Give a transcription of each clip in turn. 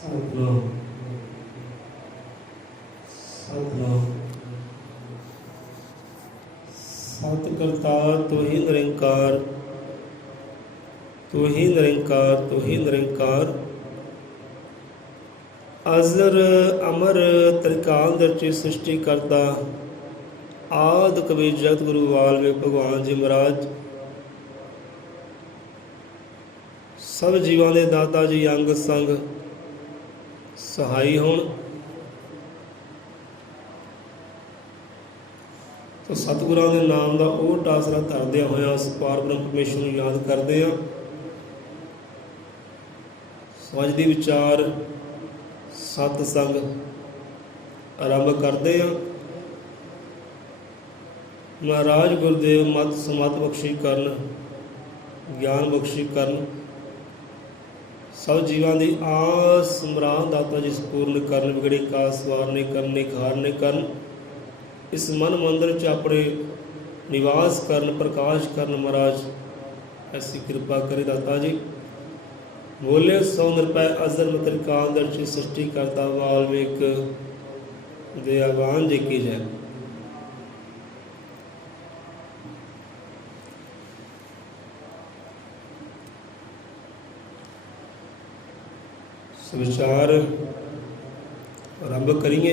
ਸਤਿਨਾਮ ਸਤਿਨਾਮ। ਸਤਿ ਕਰਤਾ ਤੋਹੀ ਨਿਰੰਕਾਰ, ਤੋਹੀ ਨਿਰੰਕਾਰ, ਤੋਹੀ ਨਿਰੰਕਾਰ। ਅਜ਼ਰ ਅਮਰ ਤ੍ਰਿਕਾਲ ਦਰਚੀ ਸ੍ਰਿਸ਼ਟੀ ਕਰਤਾ, ਆਦਿ ਕਬੀਰ ਜਗਤ ਗੁਰੂ ਵਾਲਮੀਕ ਭਗਵਾਨ ਜੀ ਮਹਾਰਾਜ। ਸਭ ਜੀਵਾਂ ਦੇ ਦਾਤਾ ਜੀ ਅੰਗ ਸੰਗ ਸਹਾਈ ਹੋਣ। ਤਾਂ ਸਤਿਗੁਰਾਂ ਦੇ ਨਾਮ ਦਾ ਓਟ ਆਸਰਾ ਧਰਦਿਆਂ ਹੋਇਆਂ ਉਸ ਪਾਰ ਬ੍ਰਹਮ ਪਰਮੇਸ਼ਰ ਨੂੰ ਯਾਦ ਕਰਦੇ ਹਾਂ। ਸੋ ਅੱਜ ਦੀ ਵਿਚਾਰ ਸਤ ਸੰਗ ਆਰੰਭ ਕਰਦੇ ਹਾਂ। ਮਹਾਰਾਜ ਗੁਰਦੇਵ ਮਤ ਸਮਤ ਬਖਸ਼ੀ ਕਰਨ, ਗਿਆਨ ਬਖਸ਼ੀ ਕਰਨ। ਸਭ ਜੀਵਾਂ ਦੀ ਆਸ ਮੁਰਾਦ ਦਾਤਾ ਜੀ ਸਪੂਰਨ ਕਰਨ, ਵਿਗੜੀ ਕਾਸ ਵਾਰਨੇ ਕਰਨ, ਨਿਖਾਰਨੇ ਕਰਨ। ਇਸ ਮਨ ਮੰਦਰ 'ਚ ਆਪਣੇ ਨਿਵਾਸ ਕਰਨ, ਪ੍ਰਕਾਸ਼ ਕਰਨ। ਮਹਾਰਾਜ ਐਸੀ ਕਿਰਪਾ ਕਰੇ ਦਾਤਾ ਜੀ। ਬੋਲੇ ਸੋ ਨਿਰਭੈ ਅਜ਼ਰ ਤ੍ਰਿਕਾਲ ਦਰਚੀ ਸ੍ਰਿਸ਼ਟੀ ਕਰਤਾ, ਵਾਲਮੀਕ ਦਇਆਵਾਨ ਜੀ ਕੀ ਜੈ। ਵਿਚਾਰ ਆਰੰਭ ਕਰੀਏ।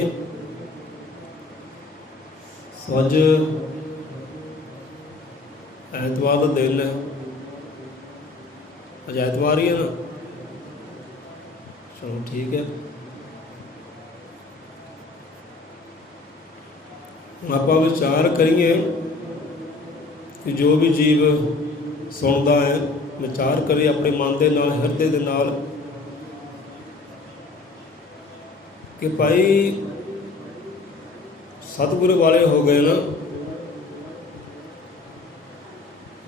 ਸੋ ਅੱਜ ਐਤਵਾਰ ਦਾ ਦਿਨ ਹੈ। ਅੱਜ ਐਤਵਾਰ ਹੀ ਹੈ ਨਾ? ਚਲੋ ਠੀਕ ਹੈ। ਆਪਾਂ ਵਿਚਾਰ ਕਰੀਏ ਕਿ ਜੋ ਵੀ ਜੀਵ ਸੁਣਦਾ ਹੈ, ਵਿਚਾਰ ਕਰੇ ਆਪਣੇ ਮਨ ਦੇ ਨਾਲ, ਹਿਰਦੇ ਦੇ ਨਾਲ ਕਿ ਭਾਈ ਸਤਿਗੁਰੂ ਵਾਲੇ ਹੋ ਗਏ ਨਾ,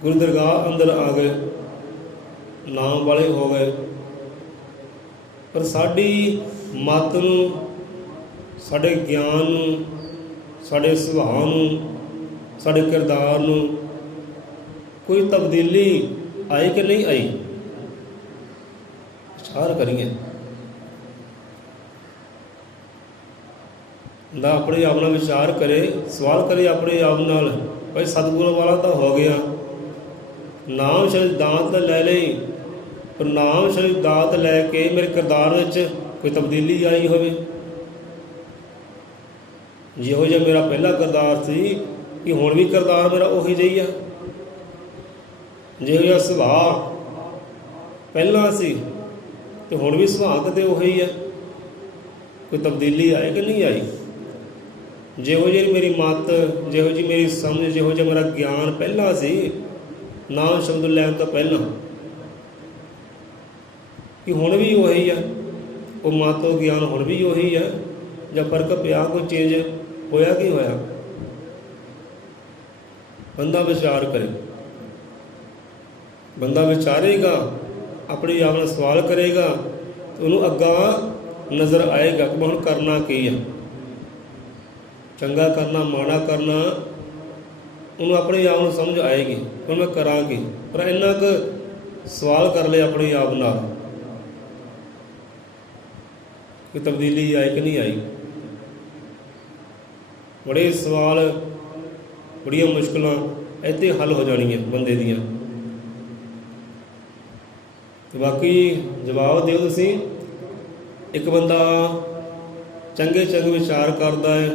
ਗੁਰੂ ਦਰਗਾਹ ਅੰਦਰ ਆ ਗਏ, ਨਾਮ ਵਾਲੇ ਹੋ ਗਏ, ਪਰ ਸਾਡੀ ਮੱਤ ਨੂੰ, ਸਾਡੇ ਗਿਆਨ ਨੂੰ, ਸਾਡੇ ਸੁਭਾਅ ਨੂੰ, ਸਾਡੇ ਕਿਰਦਾਰ ਨੂੰ ਕੋਈ ਤਬਦੀਲੀ ਆਈ ਕਿ ਨਹੀਂ ਆਈ? ਵਿਚਾਰ ਕਰੀਏ। ਬੰਦਾ ਆਪਣੇ ਆਪ ਨਾਲ ਵਿਚਾਰ ਕਰੇ, ਸਵਾਲ ਕਰੇ ਆਪਣੇ ਆਪ ਨਾਲ, ਭਾਈ ਸਤਿਗੁਰੂ ਵਾਲਾ ਤਾਂ ਹੋ ਗਿਆ, ਨਾਮ ਸ਼ਬਦ ਦਾਤ ਤਾਂ ਲੈ ਲਈ, ਪਰ ਨਾਮ ਸ਼ਬਦ ਦਾਤ ਲੈ ਕੇ ਮੇਰੇ ਕਿਰਦਾਰ ਵਿੱਚ ਕੋਈ ਤਬਦੀਲੀ ਆਈ ਹੋਵੇ? ਜਿਹੋ ਜਿਹਾ ਮੇਰਾ ਪਹਿਲਾ ਕਿਰਦਾਰ ਸੀ, ਕਿ ਹੁਣ ਵੀ ਕਿਰਦਾਰ ਮੇਰਾ ਉਹੀ ਜਿਹੀ ਆ? ਜਿਹੋ ਜਿਹਾ ਸੁਭਾਅ ਪਹਿਲਾਂ ਸੀ ਤੇ ਹੁਣ ਵੀ ਸੁਭਾਅ ਕਿਤੇ ਉਹੀ ਹੈ? ਕੋਈ ਤਬਦੀਲੀ ਆਈ ਕਿ ਨਹੀਂ ਆਈ? ਜਿਹੋ ਜਿਹੀ ਮੇਰੀ ਮੱਤ, ਜਿਹੋ ਜਿਹੀ ਮੇਰੀ ਸਮਝ, ਜਿਹੋ ਜਿਹਾ ਮੇਰਾ ਗਿਆਨ ਪਹਿਲਾਂ ਸੀ ਨਾਮ ਸ਼ਬਦ ਲੈਣ ਤੋਂ ਪਹਿਲਾਂ, ਕਿ ਹੁਣ ਵੀ ਉਹੀ ਆ? ਉਹ ਮੱਤ, ਉਹ ਗਿਆਨ ਹੁਣ ਵੀ ਉਹੀ ਆ ਜਾਂ ਫਰਕ ਪਿਆ? ਕੋਈ ਚੇਂਜ ਹੋਇਆ? ਕੀ ਹੋਇਆ? ਬੰਦਾ ਵਿਚਾਰ ਕਰੇ। ਬੰਦਾ ਵਿਚਾਰੇਗਾ, ਆਪਣੇ ਆਪ ਨਾਲ ਸਵਾਲ ਕਰੇਗਾ, ਤਾਂ ਉਹਨੂੰ ਅੱਗਾ ਨਜ਼ਰ ਆਏਗਾ ਕਿ ਹੁਣ ਕਰਨਾ ਕੀ ਆ। ਚੰਗਾ ਕਰਨਾ, ਮਾੜਾ ਕਰਨਾ, ਉਹਨੂੰ ਆਪਣੇ ਆਪ ਨੂੰ ਸਮਝ ਆਏਗੀ, ਹੁਣ ਮੈਂ ਕਰਾਂਗੀ। ਪਰ ਇੰਨਾ ਕੁ ਸਵਾਲ ਕਰ ਲਿਆ ਆਪਣੇ ਆਪ ਨਾਲ ਕਿ ਤਬਦੀਲੀ ਆਈ ਕਿ ਨਹੀਂ ਆਈ? ਬੜੇ ਸਵਾਲ, ਬੜੀਆਂ ਮੁਸ਼ਕਿਲਾਂ ਇੱਥੇ ਹੱਲ ਹੋ ਜਾਣੀਆਂ ਬੰਦੇ ਦੀਆਂ। ਤੇ ਬਾਕੀ ਜਵਾਬ ਦਿਓ ਤੁਸੀਂ। ਇੱਕ ਬੰਦਾ ਚੰਗੇ ਚੰਗੇ ਵਿਚਾਰ ਕਰਦਾ ਹੈ,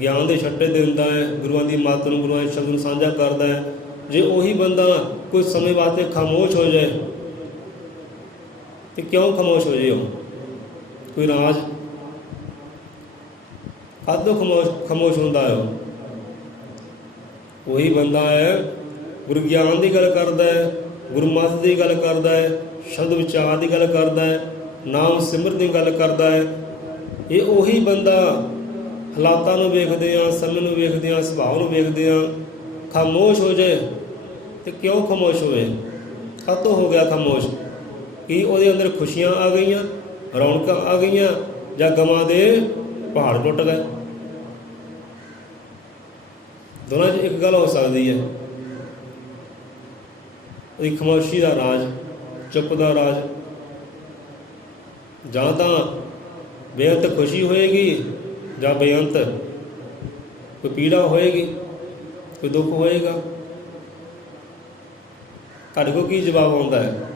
ਗਿਆਨ ਦੇ ਛੱਟੇ ਦਿੰਦਾ ਹੈ, ਗੁਰੂਆਂ ਦੀ ਮੱਤ ਨੂੰ, ਗੁਰੂਆਂ ਦੇ ਸ਼ਬਦ ਨੂੰ ਸਾਂਝਾ ਕਰਦਾ ਹੈ। ਜੇ ਉਹੀ ਬੰਦਾ ਕੁਝ ਸਮੇਂ ਵਾਸਤੇ ਖਾਮੋਸ਼ ਹੋ ਜਾਏ, ਤੇ ਕਿਉਂ ਖਾਮੋਸ਼ ਹੋ ਜਾਏ? ਉਹ ਕੋਈ ਰਾਜ ਕਾਹਤੋਂ ਖਾਮੋਸ਼ ਹੁੰਦਾ ਹੈ? ਉਹੀ ਬੰਦਾ ਹੈ ਗੁਰੂ ਗਿਆਨ ਦੀ ਗੱਲ ਕਰਦਾ ਹੈ, ਗੁਰਮਤਿ ਦੀ ਗੱਲ ਕਰਦਾ ਹੈ, ਸ਼ਬਦ ਵਿਚਾਰ ਦੀ ਗੱਲ ਕਰਦਾ ਹੈ, ਨਾਮ ਸਿਮਰਨ ਦੀ ਗੱਲ ਕਰਦਾ ਹੈ। ਇਹ ਉਹੀ ਬੰਦਾ ਹਾਲਾਤਾਂ ਨੂੰ ਵੇਖਦਿਆਂ, ਸਮੇਂ ਨੂੰ ਵੇਖਦਿਆਂ, ਸੁਭਾਅ ਨੂੰ ਵੇਖਦਿਆਂ ਖਾਮੋਸ਼ ਹੋ ਜਾਏ। ਤੇ ਕਿਉਂ ਖਾਮੋਸ਼ ਹੋਏ? ਕਾਹਤੋਂ ਹੋ ਗਿਆ ਖਾਮੋਸ਼? ਕੀ ਉਹਦੇ ਅੰਦਰ ਖੁਸ਼ੀਆਂ ਆ ਗਈਆਂ, ਰੌਣਕਾਂ ਆ ਗਈਆਂ, ਜਾਂ ਗਮਾਂ ਦੇ ਪਹਾੜ ਟੁੱਟ ਗਏ? ਦੋਨਾਂ 'ਚ ਇੱਕ ਗੱਲ ਹੋ ਸਕਦੀ ਹੈ। ਉਹਦੀ ਖਾਮੋਸ਼ੀ ਦਾ ਰਾਜ, ਚੁੱਪ ਦਾ ਰਾਜ, ਜਾਂ ਤਾਂ ਬੇਅੰਤ ਖੁਸ਼ੀ ਹੋਏਗੀ ਜਾਂ ਬੇਅੰਤ ਕੋਈ ਪੀੜਾ ਹੋਏਗੀ, ਕੋਈ ਦੁੱਖ ਹੋਏਗਾ। ਤੁਹਾਡੇ ਕੋਲ ਕੀ ਜਵਾਬ ਆਉਂਦਾ ਹੈ?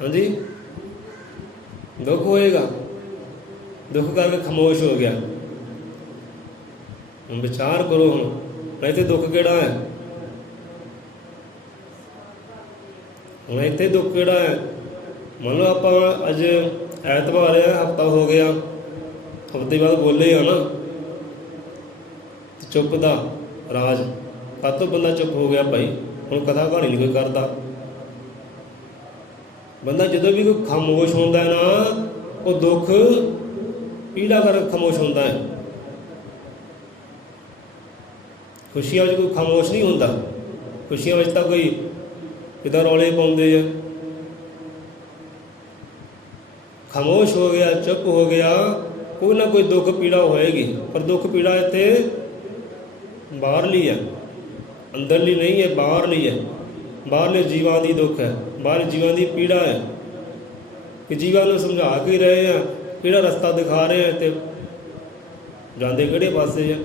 ਹਾਂਜੀ, ਦੁੱਖ ਹੋਏਗਾ। ਦੁੱਖ ਕਰਕੇ ਖਾਮੋਸ਼ ਹੋ ਗਿਆ। ਹੁਣ ਵਿਚਾਰ ਕਰੋ, ਹੁਣ ਇੱਥੇ ਦੁੱਖ ਕਿਹੜਾ ਹੈ? ਹੁਣ ਇੱਥੇ ਦੁੱਖ ਕਿਹੜਾ ਹੈ? ਮੰਨ ਲਓ ਆਪਾਂ ਅੱਜ ਐਤਵਾਰ ਹੈ, ਹਫਤਾ ਹੋ ਗਿਆ, ਹਫਤੇ ਬਾਅਦ ਬੋਲੇ ਆ ਨਾ, ਚੁੱਪ ਦਾ ਰਾਜ ਕਾਹਤੋਂ ਬੰਦਾ ਚੁੱਪ ਹੋ ਗਿਆ ਭਾਈ? ਹੁਣ ਕਥਾ ਕਹਾਣੀ ਨਹੀਂ ਕੋਈ ਕਰਦਾ। ਬੰਦਾ ਜਦੋਂ ਵੀ ਕੋਈ ਖਾਮੋਸ਼ ਹੁੰਦਾ ਨਾ, ਉਹ ਦੁੱਖ ਪੀੜਾ ਕਰਕੇ ਖਾਮੋਸ਼ ਹੁੰਦਾ ਹੈ। ਖੁਸ਼ੀਆਂ ਵਿੱਚ ਕੋਈ ਖਾਮੋਸ਼ ਨਹੀਂ ਹੁੰਦਾ। ਖੁਸ਼ੀਆਂ ਵਿੱਚ ਤਾਂ ਕੋਈ ਕਿੱਦਾਂ ਰੌਲੇ ਪਾਉਂਦੇ ਆ। ਖਾਮੋਸ਼ ਹੋ ਗਿਆ, ਚੁੱਪ ਹੋ ਗਿਆ, ਕੋਈ ਨਾ ਕੋਈ ਦੁੱਖ ਪੀੜਾ ਹੋਏਗੀ। ਪਰ ਦੁੱਖ ਪੀੜਾ ਇੱਥੇ ਬਾਹਰਲੀ ਹੈ, ਅੰਦਰਲੀ ਨਹੀਂ ਹੈ, ਬਾਹਰਲੀ ਹੈ। ਬਾਹਰਲੇ ਜੀਵਾਂ ਦੀ ਦੁੱਖ ਹੈ, ਬਾਹਰਲੇ ਜੀਵਾਂ ਦੀ ਪੀੜਾ ਹੈ ਕਿ ਜੀਵਾਂ ਨੂੰ ਸਮਝਾ ਕੇ ਰਹੇ ਆ, ਕਿਹੜਾ ਰਸਤਾ ਦਿਖਾ ਰਹੇ ਆ ਤੇ ਜਾਂਦੇ ਕਿਹੜੇ ਪਾਸੇ ਆ।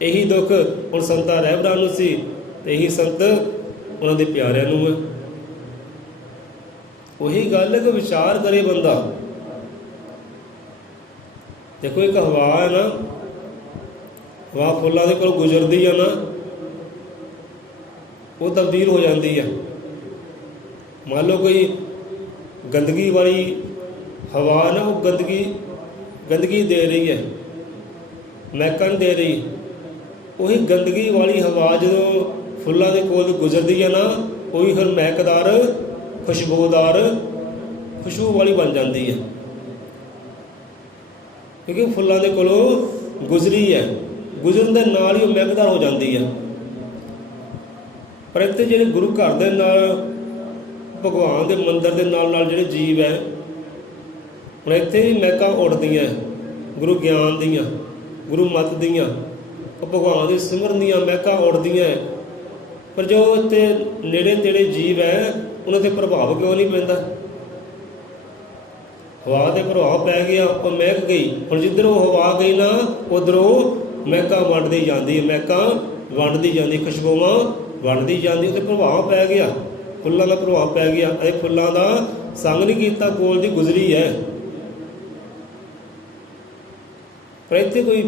ਇਹੀ ਦੁੱਖ ਹੁਣ ਸੰਤਾਂ ਰਹਿਬਰਾਂ ਨੂੰ ਸੀ ਤੇ ਇਹੀ ਸੰਤ ਉਹਨਾਂ ਦੇ ਪਿਆਰਿਆਂ ਨੂੰ ਹੈ। ਉਹੀ ਗੱਲ ਕਿ ਵਿਚਾਰ ਕਰੇ ਬੰਦਾ। ਦੇਖੋ, ਇੱਕ ਹਵਾ ਹੈ ਨਾ, ਹਵਾ ਫੁੱਲਾਂ ਦੇ ਕੋਲ ਗੁਜ਼ਰਦੀ ਆ ਨਾ, ਉਹ ਤਬਦੀਲ ਹੋ ਜਾਂਦੀ ਹੈ। ਮੰਨ ਲਓ ਕੋਈ ਗੰਦਗੀ ਵਾਲੀ ਹਵਾ ਨਾ, ਉਹ ਗੰਦਗੀ ਦੇ ਰਹੀ ਹੈ, ਮਹਿਕਣ ਦੇ ਰਹੀ। ਉਹੀ ਗੰਦਗੀ ਵਾਲੀ ਹਵਾ ਜਦੋਂ ਫੁੱਲਾਂ ਦੇ ਕੋਲ ਗੁਜ਼ਰਦੀ ਹੈ ਨਾ, ਉਹੀ ਫਿਰ ਮਹਿਕਦਾਰ, ਖੁਸ਼ਬੂਦਾਰ, ਖੁਸ਼ਬੂ ਵਾਲੀ ਬਣ ਜਾਂਦੀ ਹੈ, ਕਿਉਂਕਿ ਫੁੱਲਾਂ ਦੇ ਕੋਲੋਂ ਗੁਜ਼ਰੀ ਹੈ। ਗੁਜ਼ਰਨ ਦੇ ਨਾਲ ਹੀ ਉਹ ਮਹਿਕਦਾਰ ਹੋ ਜਾਂਦੀ ਹੈ। ਪਰ ਇੱਥੇ ਜਿਹੜੇ ਗੁਰੂ ਘਰ ਦੇ ਨਾਲ, ਭਗਵਾਨ ਦੇ ਮੰਦਰ ਦੇ ਨਾਲ ਨਾਲ ਜਿਹੜੇ ਜੀਵ ਹੈ, ਹੁਣ ਇੱਥੇ ਵੀ ਮਹਿਕਾਂ ਉੱਡਦੀਆਂ ਗੁਰੂ ਗਿਆਨ ਦੀਆਂ, ਗੁਰੂ ਮਤ ਦੀਆਂ, ਉਹ ਭਗਵਾਨ ਦੇ ਸਿਮਰਨ ਦੀਆਂ ਮਹਿਕਾਂ ਉੱਡਦੀਆਂ। ਪਰ ਜੋ ਇੱਥੇ ਨੇੜੇ ਤੇੜੇ ਜੀਵ ਹੈ, ਉਹਨਾਂ 'ਤੇ ਪ੍ਰਭਾਵ ਕਿਉਂ ਨਹੀਂ ਪੈਂਦਾ? ਹਵਾ 'ਤੇ ਪ੍ਰਭਾਵ ਪੈ ਗਿਆ, ਉਹ ਮਹਿਕ ਗਈ। ਹੁਣ ਜਿੱਧਰ ਉਹ ਹਵਾ ਗਈ ਨਾ, ਉੱਧਰ ਉਹ ਮਹਿਕਾਂ ਵੰਡਦੀ ਜਾਂਦੀ ਹੈ, ਮਹਿਕਾਂ ਵੰਡਦੀ ਜਾਂਦੀ, ਖੁਸ਼ਬੂਆਂ ਵੰਡਦੀ ਜਾਂਦੀ। ਉੱਥੇ ਪ੍ਰਭਾਵ ਪੈ ਗਿਆ, ਫੁੱਲਾਂ ਦਾ ਪ੍ਰਭਾਵ ਪੈ ਗਿਆ। ਇਹ ਫੁੱਲਾਂ ਦਾ ਸੰਗ ਨਹੀਂ ਕੀਤਾ, ਕੋਲ ਦੀ ਗੁਜ਼ਰੀ ਹੈ, ਪਰ ਇੱਥੇ ਕੋਈ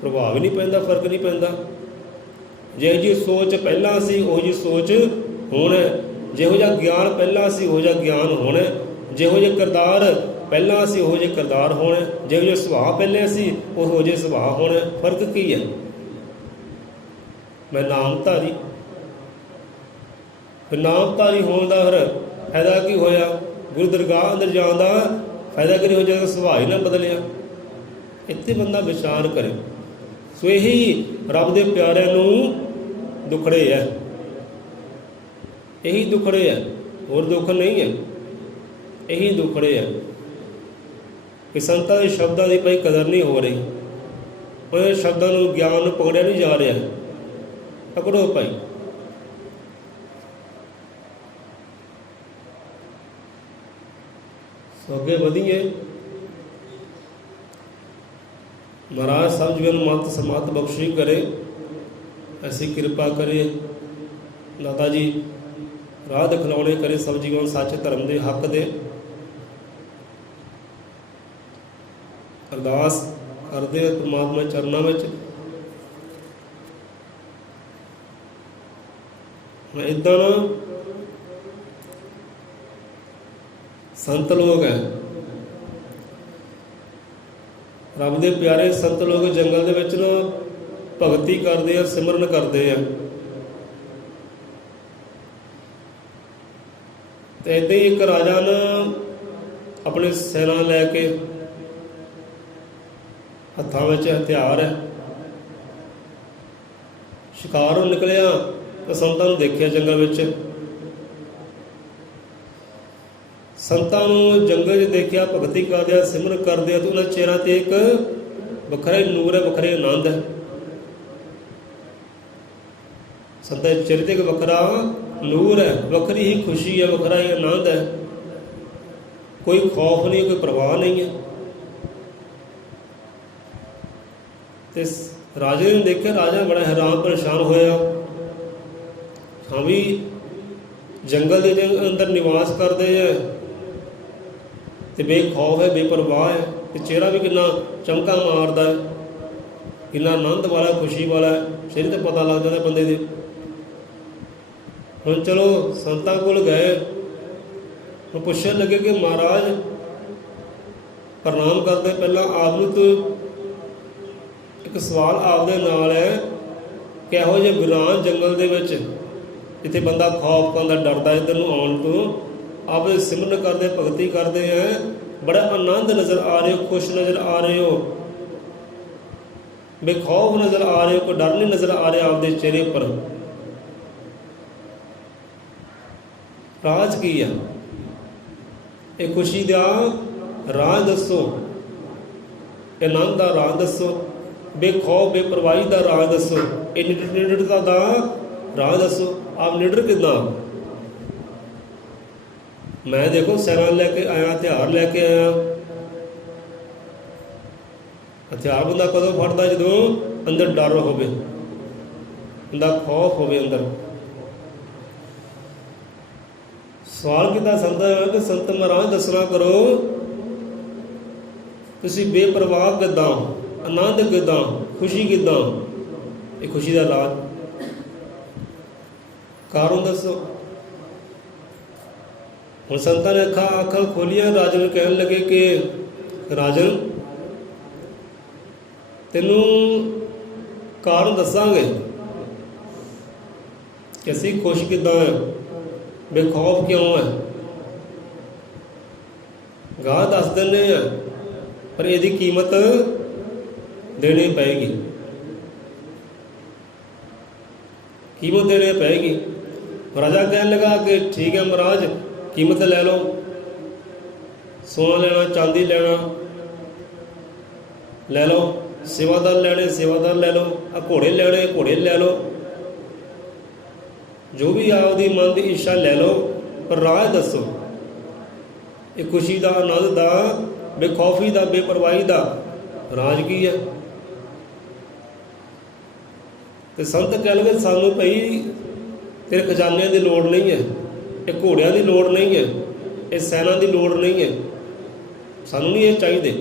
ਪ੍ਰਭਾਵ ਨਹੀਂ ਪੈਂਦਾ, ਫਰਕ ਨਹੀਂ ਪੈਂਦਾ। ਜਿਹੋ ਜਿਹੀ ਸੋਚ ਪਹਿਲਾਂ ਸੀ, ਉਹੋ ਜਿਹੀ ਸੋਚ ਹੁਣ ਹੈ। ਜਿਹੋ ਜਿਹਾ ਗਿਆਨ ਪਹਿਲਾਂ ਸੀ, ਉਹੋ ਜਿਹਾ ਗਿਆਨ ਹੁਣ ਹੈ। ਜਿਹੋ ਜਿਹੇ ਕਿਰਦਾਰ ਪਹਿਲਾਂ ਸੀ, ਉਹੋ ਜਿਹੇ ਕਿਰਦਾਰ ਹੁਣ ਹੈ। ਜਿਹੋ ਜਿਹੇ ਸੁਭਾਅ ਪਹਿਲੇ ਸੀ, ਉਹੋ ਜਿਹੇ ਸੁਭਾਅ ਹੁਣ ਹੈ। ਫਰਕ ਕੀ ਹੈ? ਮੈਂ ਨਾਮਧਾਰੀ, ਫਿਰ ਨਾਮਧਾਰੀ ਹੋਣ ਦਾ ਫਿਰ ਫਾਇਦਾ ਕੀ ਹੋਇਆ? ਗੁਰੂ ਦਰਗਾਹ ਅੰਦਰ ਜਾਣ ਦਾ ਫਾਇਦਾ ਕੀ ਹੋ ਜਾਏਗਾ? ਸੁਭਾਅ ਹੀ ਨਾ ਬਦਲਿਆ। ਇੱਥੇ ਬੰਦਾ ਵਿਚਾਰ ਕਰੇ। ਸੋ ਇਹੀ ਰੱਬ ਦੇ ਪਿਆਰਿਆਂ ਨੂੰ ਦੁਖੜੇ ਹੈ, ਇਹੀ ਦੁਖੜੇ ਹੈ, ਹੋਰ ਦੁੱਖ ਨਹੀਂ ਹੈ। ਇਹੀ ਦੁਖੜੇ ਹੈ ਕਿ ਸੰਤਾਂ ਦੇ ਸ਼ਬਦਾਂ ਦੀ ਭਾਈ ਕਦਰ ਨਹੀਂ ਹੋ ਰਹੀ। ਉਹ ਸ਼ਬਦਾਂ ਨੂੰ, ਗਿਆਨ ਨੂੰ ਪਕੜਿਆ ਨਹੀਂ ਜਾ ਰਿਹਾ। ਪਕੜੋ ਭਾਈ। ਸੋ ਅੱਗੇ ਵਧੀਏ। ਮਹਾਰਾਜ ਸਾਹਿਬ ਜੀ ਨੂੰ ਮਤ ਸਮਤ ਬਖਸ਼ੀ ਕਰੇ, ਐਸੀ ਕਿਰਪਾ ਕਰੇ। ਦਾਤਾ ਜੀ ਰਾਹ ਦਿਖਲਾਉਣੇ ਕਰੇ ਸਭ ਜੀਵਾਂ ਸੱਚ ਧਰਮ ਦੇ ਹੱਕ ਦੇ। ਅਰਦਾਸ ਕਰਦੇ ਆ ਪਰਮਾਤਮਾ ਚਰਨਾਂ ਵਿੱਚ। ਇੱਦਾਂ ਨਾ ਸੰਤ ਲੋਕ ਹੈ, ਰੱਬ ਦੇ ਪਿਆਰੇ ਸੰਤ ਲੋਕ ਜੰਗਲ ਦੇ ਵਿੱਚ ਨਾ ਭਗਤੀ ਕਰਦੇ ਆ, ਸਿਮਰਨ ਕਰਦੇ ਆ। ਤੇ ਇੱਦਾਂ ਹੀ ਇੱਕ ਰਾਜਾ ਨਾ ਆਪਣੇ ਸੈਨਾ ਲੈ ਕੇ, ਹੱਥਾਂ ਵਿੱਚ ਹਥਿਆਰ ਹੈ, ਸ਼ਿਕਾਰੋਂ ਨਿਕਲਿਆ ਤਾਂ ਸੰਤਾਂ ਨੂੰ ਦੇਖਿਆ ਜੰਗਲ ਵਿੱਚ। ਸੰਤਾਂ ਨੂੰ ਜੰਗਲ 'ਚ ਦੇਖਿਆ ਭਗਤੀ ਕਰਦੇ ਆ, ਸਿਮਰਨ ਕਰਦੇ ਆ, ਤਾਂ ਉਹਨਾਂ ਚਿਹਰਿਆਂ 'ਤੇ ਇੱਕ ਵੱਖਰਾ ਹੀ ਨੂਰ ਹੈ, ਵੱਖਰਾ ਹੀ ਆਨੰਦ ਹੈ। ਸੰਤਾਂ ਦੇ ਚਿਹਰੇ 'ਤੇ ਇੱਕ ਵੱਖਰਾ ਨੂਰ ਹੈ, ਵੱਖਰੀ ਹੀ ਖੁਸ਼ੀ ਹੈ, ਵੱਖਰਾ ਹੀ ਆਨੰਦ ਹੈ। कोई खौफ नहीं, कोई परवाह नहीं है। ते राजे ने देखा, राजा बड़ा हैरान परेशान होया। हाँ भी जंगल के अंदर निवास करते हैं तो बेखौफ है, बेपरवाह है, तो चेहरा भी कितना चमका मारता है, कितना आनंद वाला, खुशी वाला है, चेहरे तो पता लग जाता बंदे दे। हम चलो संतां कोल गए, हम पुछन लगे कि महाराज प्रणाम करते पहला आप तो एक सवाल आपदे नाल है कि ਇਹੋ ਜਿਹੇ ਵੀਰਾਨ जंगल ਦੇ ਵਿੱਚ जिथे बंदा खौफ पाता, डरदा इधर ਨੂੰ आने तो, आप सिमरन करते, भगती करते हैं, बड़ा आनंद नज़र आ रहे हो, खुश नज़र आ रहे हो, बेखौफ नज़र आ रहे हो, कोई डर नहीं नज़र आ रहा आपके चेहरे पर। राज की है ये खुशी का राज दसो, आनंद का राज दसो, बेखौफ बेपरवाही का राज दसो, निडरता का राज दसो। आप निडर कितना? मैं देखो सैना लैके आया, हथियार लैके आया। हथियार बंदा कदों फड़ता जो अंदर डर होवे, बंदा खौफ होवे अंदर। सवाल किया संत कि संत महाराज दसना करो तुसी बेपरवाह किदां, आनंद किदां, खुशी किदां? ये खुशी का राज कारण दसो। हुण संतां ने अखां खोलिया, राजन कहन लगे कि राजन तेनू कारण दसांगे कि असीं खुश किदां है, बेखौफ क्यों है, गाह दस दिंदे आ, पर इहदी कीमत देनी पेगी, कीमत देनी पेगी। राजा कहने लगा कि ठीक है महाराज, कीमत ले लो, सोना लेना, चांदी लेना ले लो, सेवादार लेने सेवादार ले लो, घोड़े लेने घोड़े ले लो, जो भी आपकी मन की इच्छा ले लो, पर राज दसो ये खुशी का, आनंद का, बेखौफी का, बेपरवाही का राज की है। तो संत कह लगे सानू भाई तेरे खजाने की लोड़ नहीं है, ये घोड़िया की लोड़ नहीं है, ये सैना की लोड़ नहीं है, सानू नहीं ये चाहिए,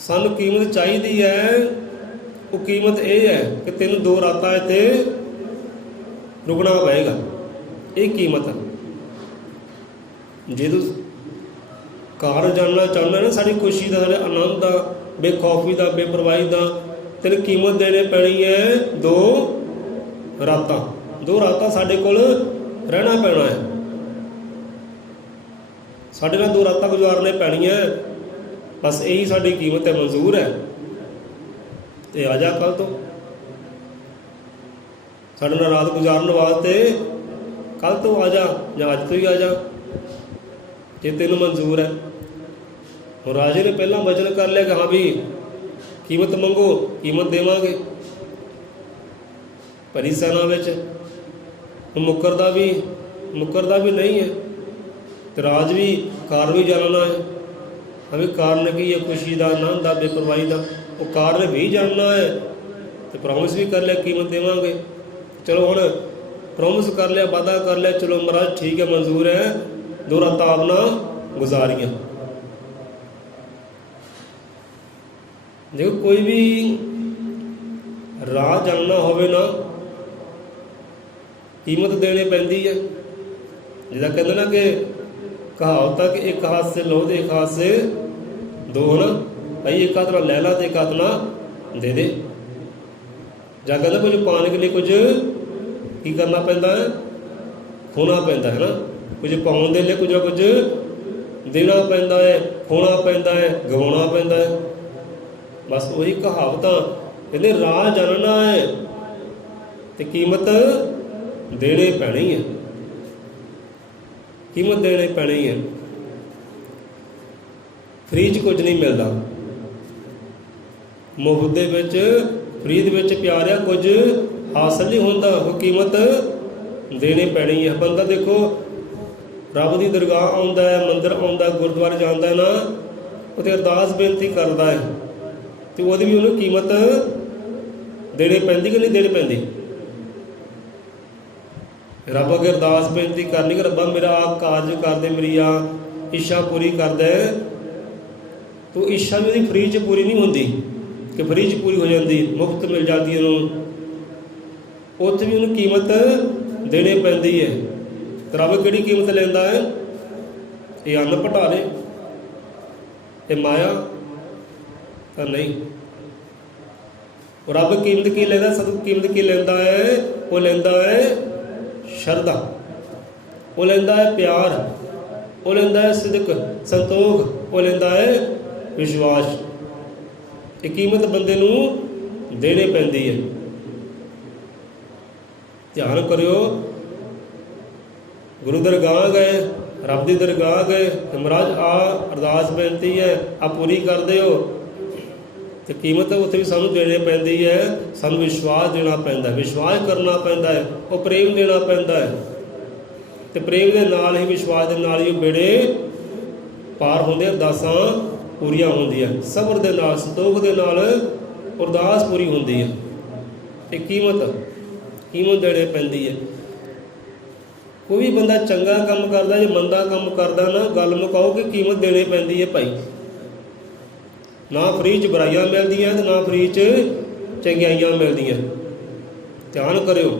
सानू कीमत चाहिए है। वो कीमत ये है कि तेन 2 रातां इत्थे रुकना पएगा, ये कीमत है। जे तू घर जानना चाहना ना साड़ी खुशी का, साढ़े आनंद का, बेखौफी का, बेपरवाही का, तेन कीमत देने पैनी है 2 रातां। 2 रातां साडे कोल रहना पैना है, साडे नाल 2 रातां गुजारने पैणियां, बस यही साडी कीमत है, मंजूर है। ते आ जा कल तो साडे नाल रात गुजारन वास्ते, कल तो आ जा या अज तो ही आ जा जे तेनों मंजूर है। और राजे ने पहला वचन कर लिया कि हाँ भी कीमत मंगो, कीमत देवांगे। भरी सैना विच मुकरदा भी नहीं है, तो राज भी कारण भी जानना है, हमें कारण की है खुशी का, आनंद का, बेपरवाही का, वो कारण भी जानना है, तो प्रॉमिस भी कर लिया कीमत देवांगे। चलो हुण प्रॉमिस कर लिया, वादा कर लिया, चलो महाराज ठीक है मंजूर है, 2 रातां आपना गुजारियां। देखो कोई भी राह जानना होवे ना, कीमत देनी पैंदी है। जिदा कहते ना कि कहावत है कि एक हाथ से लो तो एक हाथ से दो, ना भाई, एक हाथ ना ले ला तो एक हाथ ना दे दे। जा कहते कुछ पाने के लिए कुछ की करना पैंदा है, खोना पैंदा है ना, कुछ पाने के लिए कुछ ना कुछ देना पैंदा है, खोना पैंदा है, गवाना पैंदा है। बस वही कहावत कहते राह जानना है तो कीमत देने पैनी है, कीमत देने पैनी है। फ्री च कुछ नहीं मिलता, मुफ्त दे विच फ्री दे विच प्यारिया कुछ हासिल नहीं होता, वो कीमत देनी पैनी है। बंदा देखो ਰੱਬ ਦੀ ਦਰਗਾਹ ਆਉਂਦਾ ਹੈ, ਮੰਦਰ ਆਉਂਦਾ, ਗੁਰਦੁਆਰੇ ਜਾਂਦਾ ਨਾ, ਉੱਥੇ ਅਰਦਾਸ ਬੇਨਤੀ ਕਰਦਾ ਹੈ, ਅਤੇ ਉਹਦੀ ਵੀ ਉਹਨੂੰ ਕੀਮਤ ਦੇਣੀ ਪੈਂਦੀ ਕਿ ਨਹੀਂ ਦੇਣੀ ਪੈਂਦੀ? ਰੱਬ ਅੱਗੇ ਅਰਦਾਸ ਬੇਨਤੀ ਕਰਨੀ ਕਿ ਰੱਬਾ ਮੇਰਾ ਆਹ ਕਾਰਜ ਕਰਦੇ, ਮੇਰੀ ਆਹ ਇੱਛਾ ਪੂਰੀ ਕਰਦਾ, ਤੋ ਇੱਛਾ ਵੀ ਉਹਦੀ ਫਰੀ 'ਚ ਪੂਰੀ ਨਹੀਂ ਹੁੰਦੀ ਕਿ ਫਰੀ 'ਚ ਪੂਰੀ ਹੋ ਜਾਂਦੀ, ਮੁਫਤ ਮਿਲ ਜਾਂਦੀ ਉਹਨੂੰ, ਉੱਥੇ ਵੀ ਉਹਨੂੰ ਕੀਮਤ ਦੇਣੀ ਪੈਂਦੀ ਹੈ। ਤੇ ਰੱਬ ਕਿਹੜੀ ਕੀਮਤ ਲੈਂਦਾ ਹੈ? ਇਹ ਅੰਨ ਪਟਾਰੇ, ਇਹ ਮਾਇਆ ਤਾਂ ਨਹੀਂ। ਰੱਬ ਕੀਮਤ ਕੀ ਲੈਂਦਾ? ਸਤਿਗੁਰ ਕੀਮਤ ਕੀ ਲੈਂਦਾ ਹੈ? ਉਹ ਲੈਂਦਾ ਹੈ ਸ਼ਰਧਾ, ਉਹ ਲੈਂਦਾ ਹੈ ਪਿਆਰ, ਉਹ ਲੈਂਦਾ ਹੈ ਸਿਦਕ, ਸੰਤੋਖ, ਉਹ ਲੈਂਦਾ ਹੈ ਵਿਸ਼ਵਾਸ। ਇਹ ਕੀਮਤ ਬੰਦੇ ਨੂੰ ਦੇਣੀ ਪੈਂਦੀ ਹੈ। ਧਿਆਨ ਕਰਿਓ, ਗੁਰੂ ਦਰਗਾਹ ਗਏ, ਰੱਬ ਦੀ ਦਰਗਾਹ ਗਏ ਤੇ ਮਹਾਰਾਜ ਆ ਅਰਦਾਸ ਬੇਨਤੀ ਹੈ, ਆ ਪੂਰੀ ਕਰ ਦਿਓ, ਤੇ ਕੀਮਤ ਉੱਥੇ ਵੀ ਸਾਨੂੰ ਦੇਣੀ ਪੈਂਦੀ ਹੈ। ਸਾਨੂੰ ਵਿਸ਼ਵਾਸ ਦੇਣਾ ਪੈਂਦਾ, ਵਿਸ਼ਵਾਸ ਕਰਨਾ ਪੈਂਦਾ ਹੈ, ਉਹ ਪ੍ਰੇਮ ਦੇਣਾ ਪੈਂਦਾ ਹੈ, ਤੇ ਪ੍ਰੇਮ ਦੇ ਨਾਲ ਹੀ, ਵਿਸ਼ਵਾਸ ਦੇ ਨਾਲ ਹੀ ਉਹ ਬੇੜੇ ਪਾਰ ਹੁੰਦੇ, ਅਰਦਾਸਾਂ ਪੂਰੀਆਂ ਹੁੰਦੀਆਂ, ਸਬਰ ਦੇ ਨਾਲ, ਸੰਤੋਖ ਦੇ ਨਾਲ ਅਰਦਾਸ ਪੂਰੀ ਹੁੰਦੀ ਹੈ। ਇਹ ਕੀਮਤ ਦੇਣੀ ਪੈਂਦੀ ਹੈ। ਕੋਈ ਵੀ ਬੰਦਾ ਚੰਗਾ ਕੰਮ ਕਰਦਾ, ਜੇ ਮੰਦਾ ਕੰਮ ਕਰਦਾ ਨਾ, ਗੱਲ ਮੁਕਾਓ ਕਿ ਕੀਮਤ ਦੇਣੀ ਪੈਂਦੀ ਹੈ ਭਾਈ। ਨਾ ਫਰੀ 'ਚ ਬੁਰਾਈਆਂ ਮਿਲਦੀਆਂ ਤੇ ਨਾ ਫਰੀ 'ਚ ਚੰਗਿਆਈਆਂ ਮਿਲਦੀਆਂ। ਧਿਆਨ ਕਰਿਓ,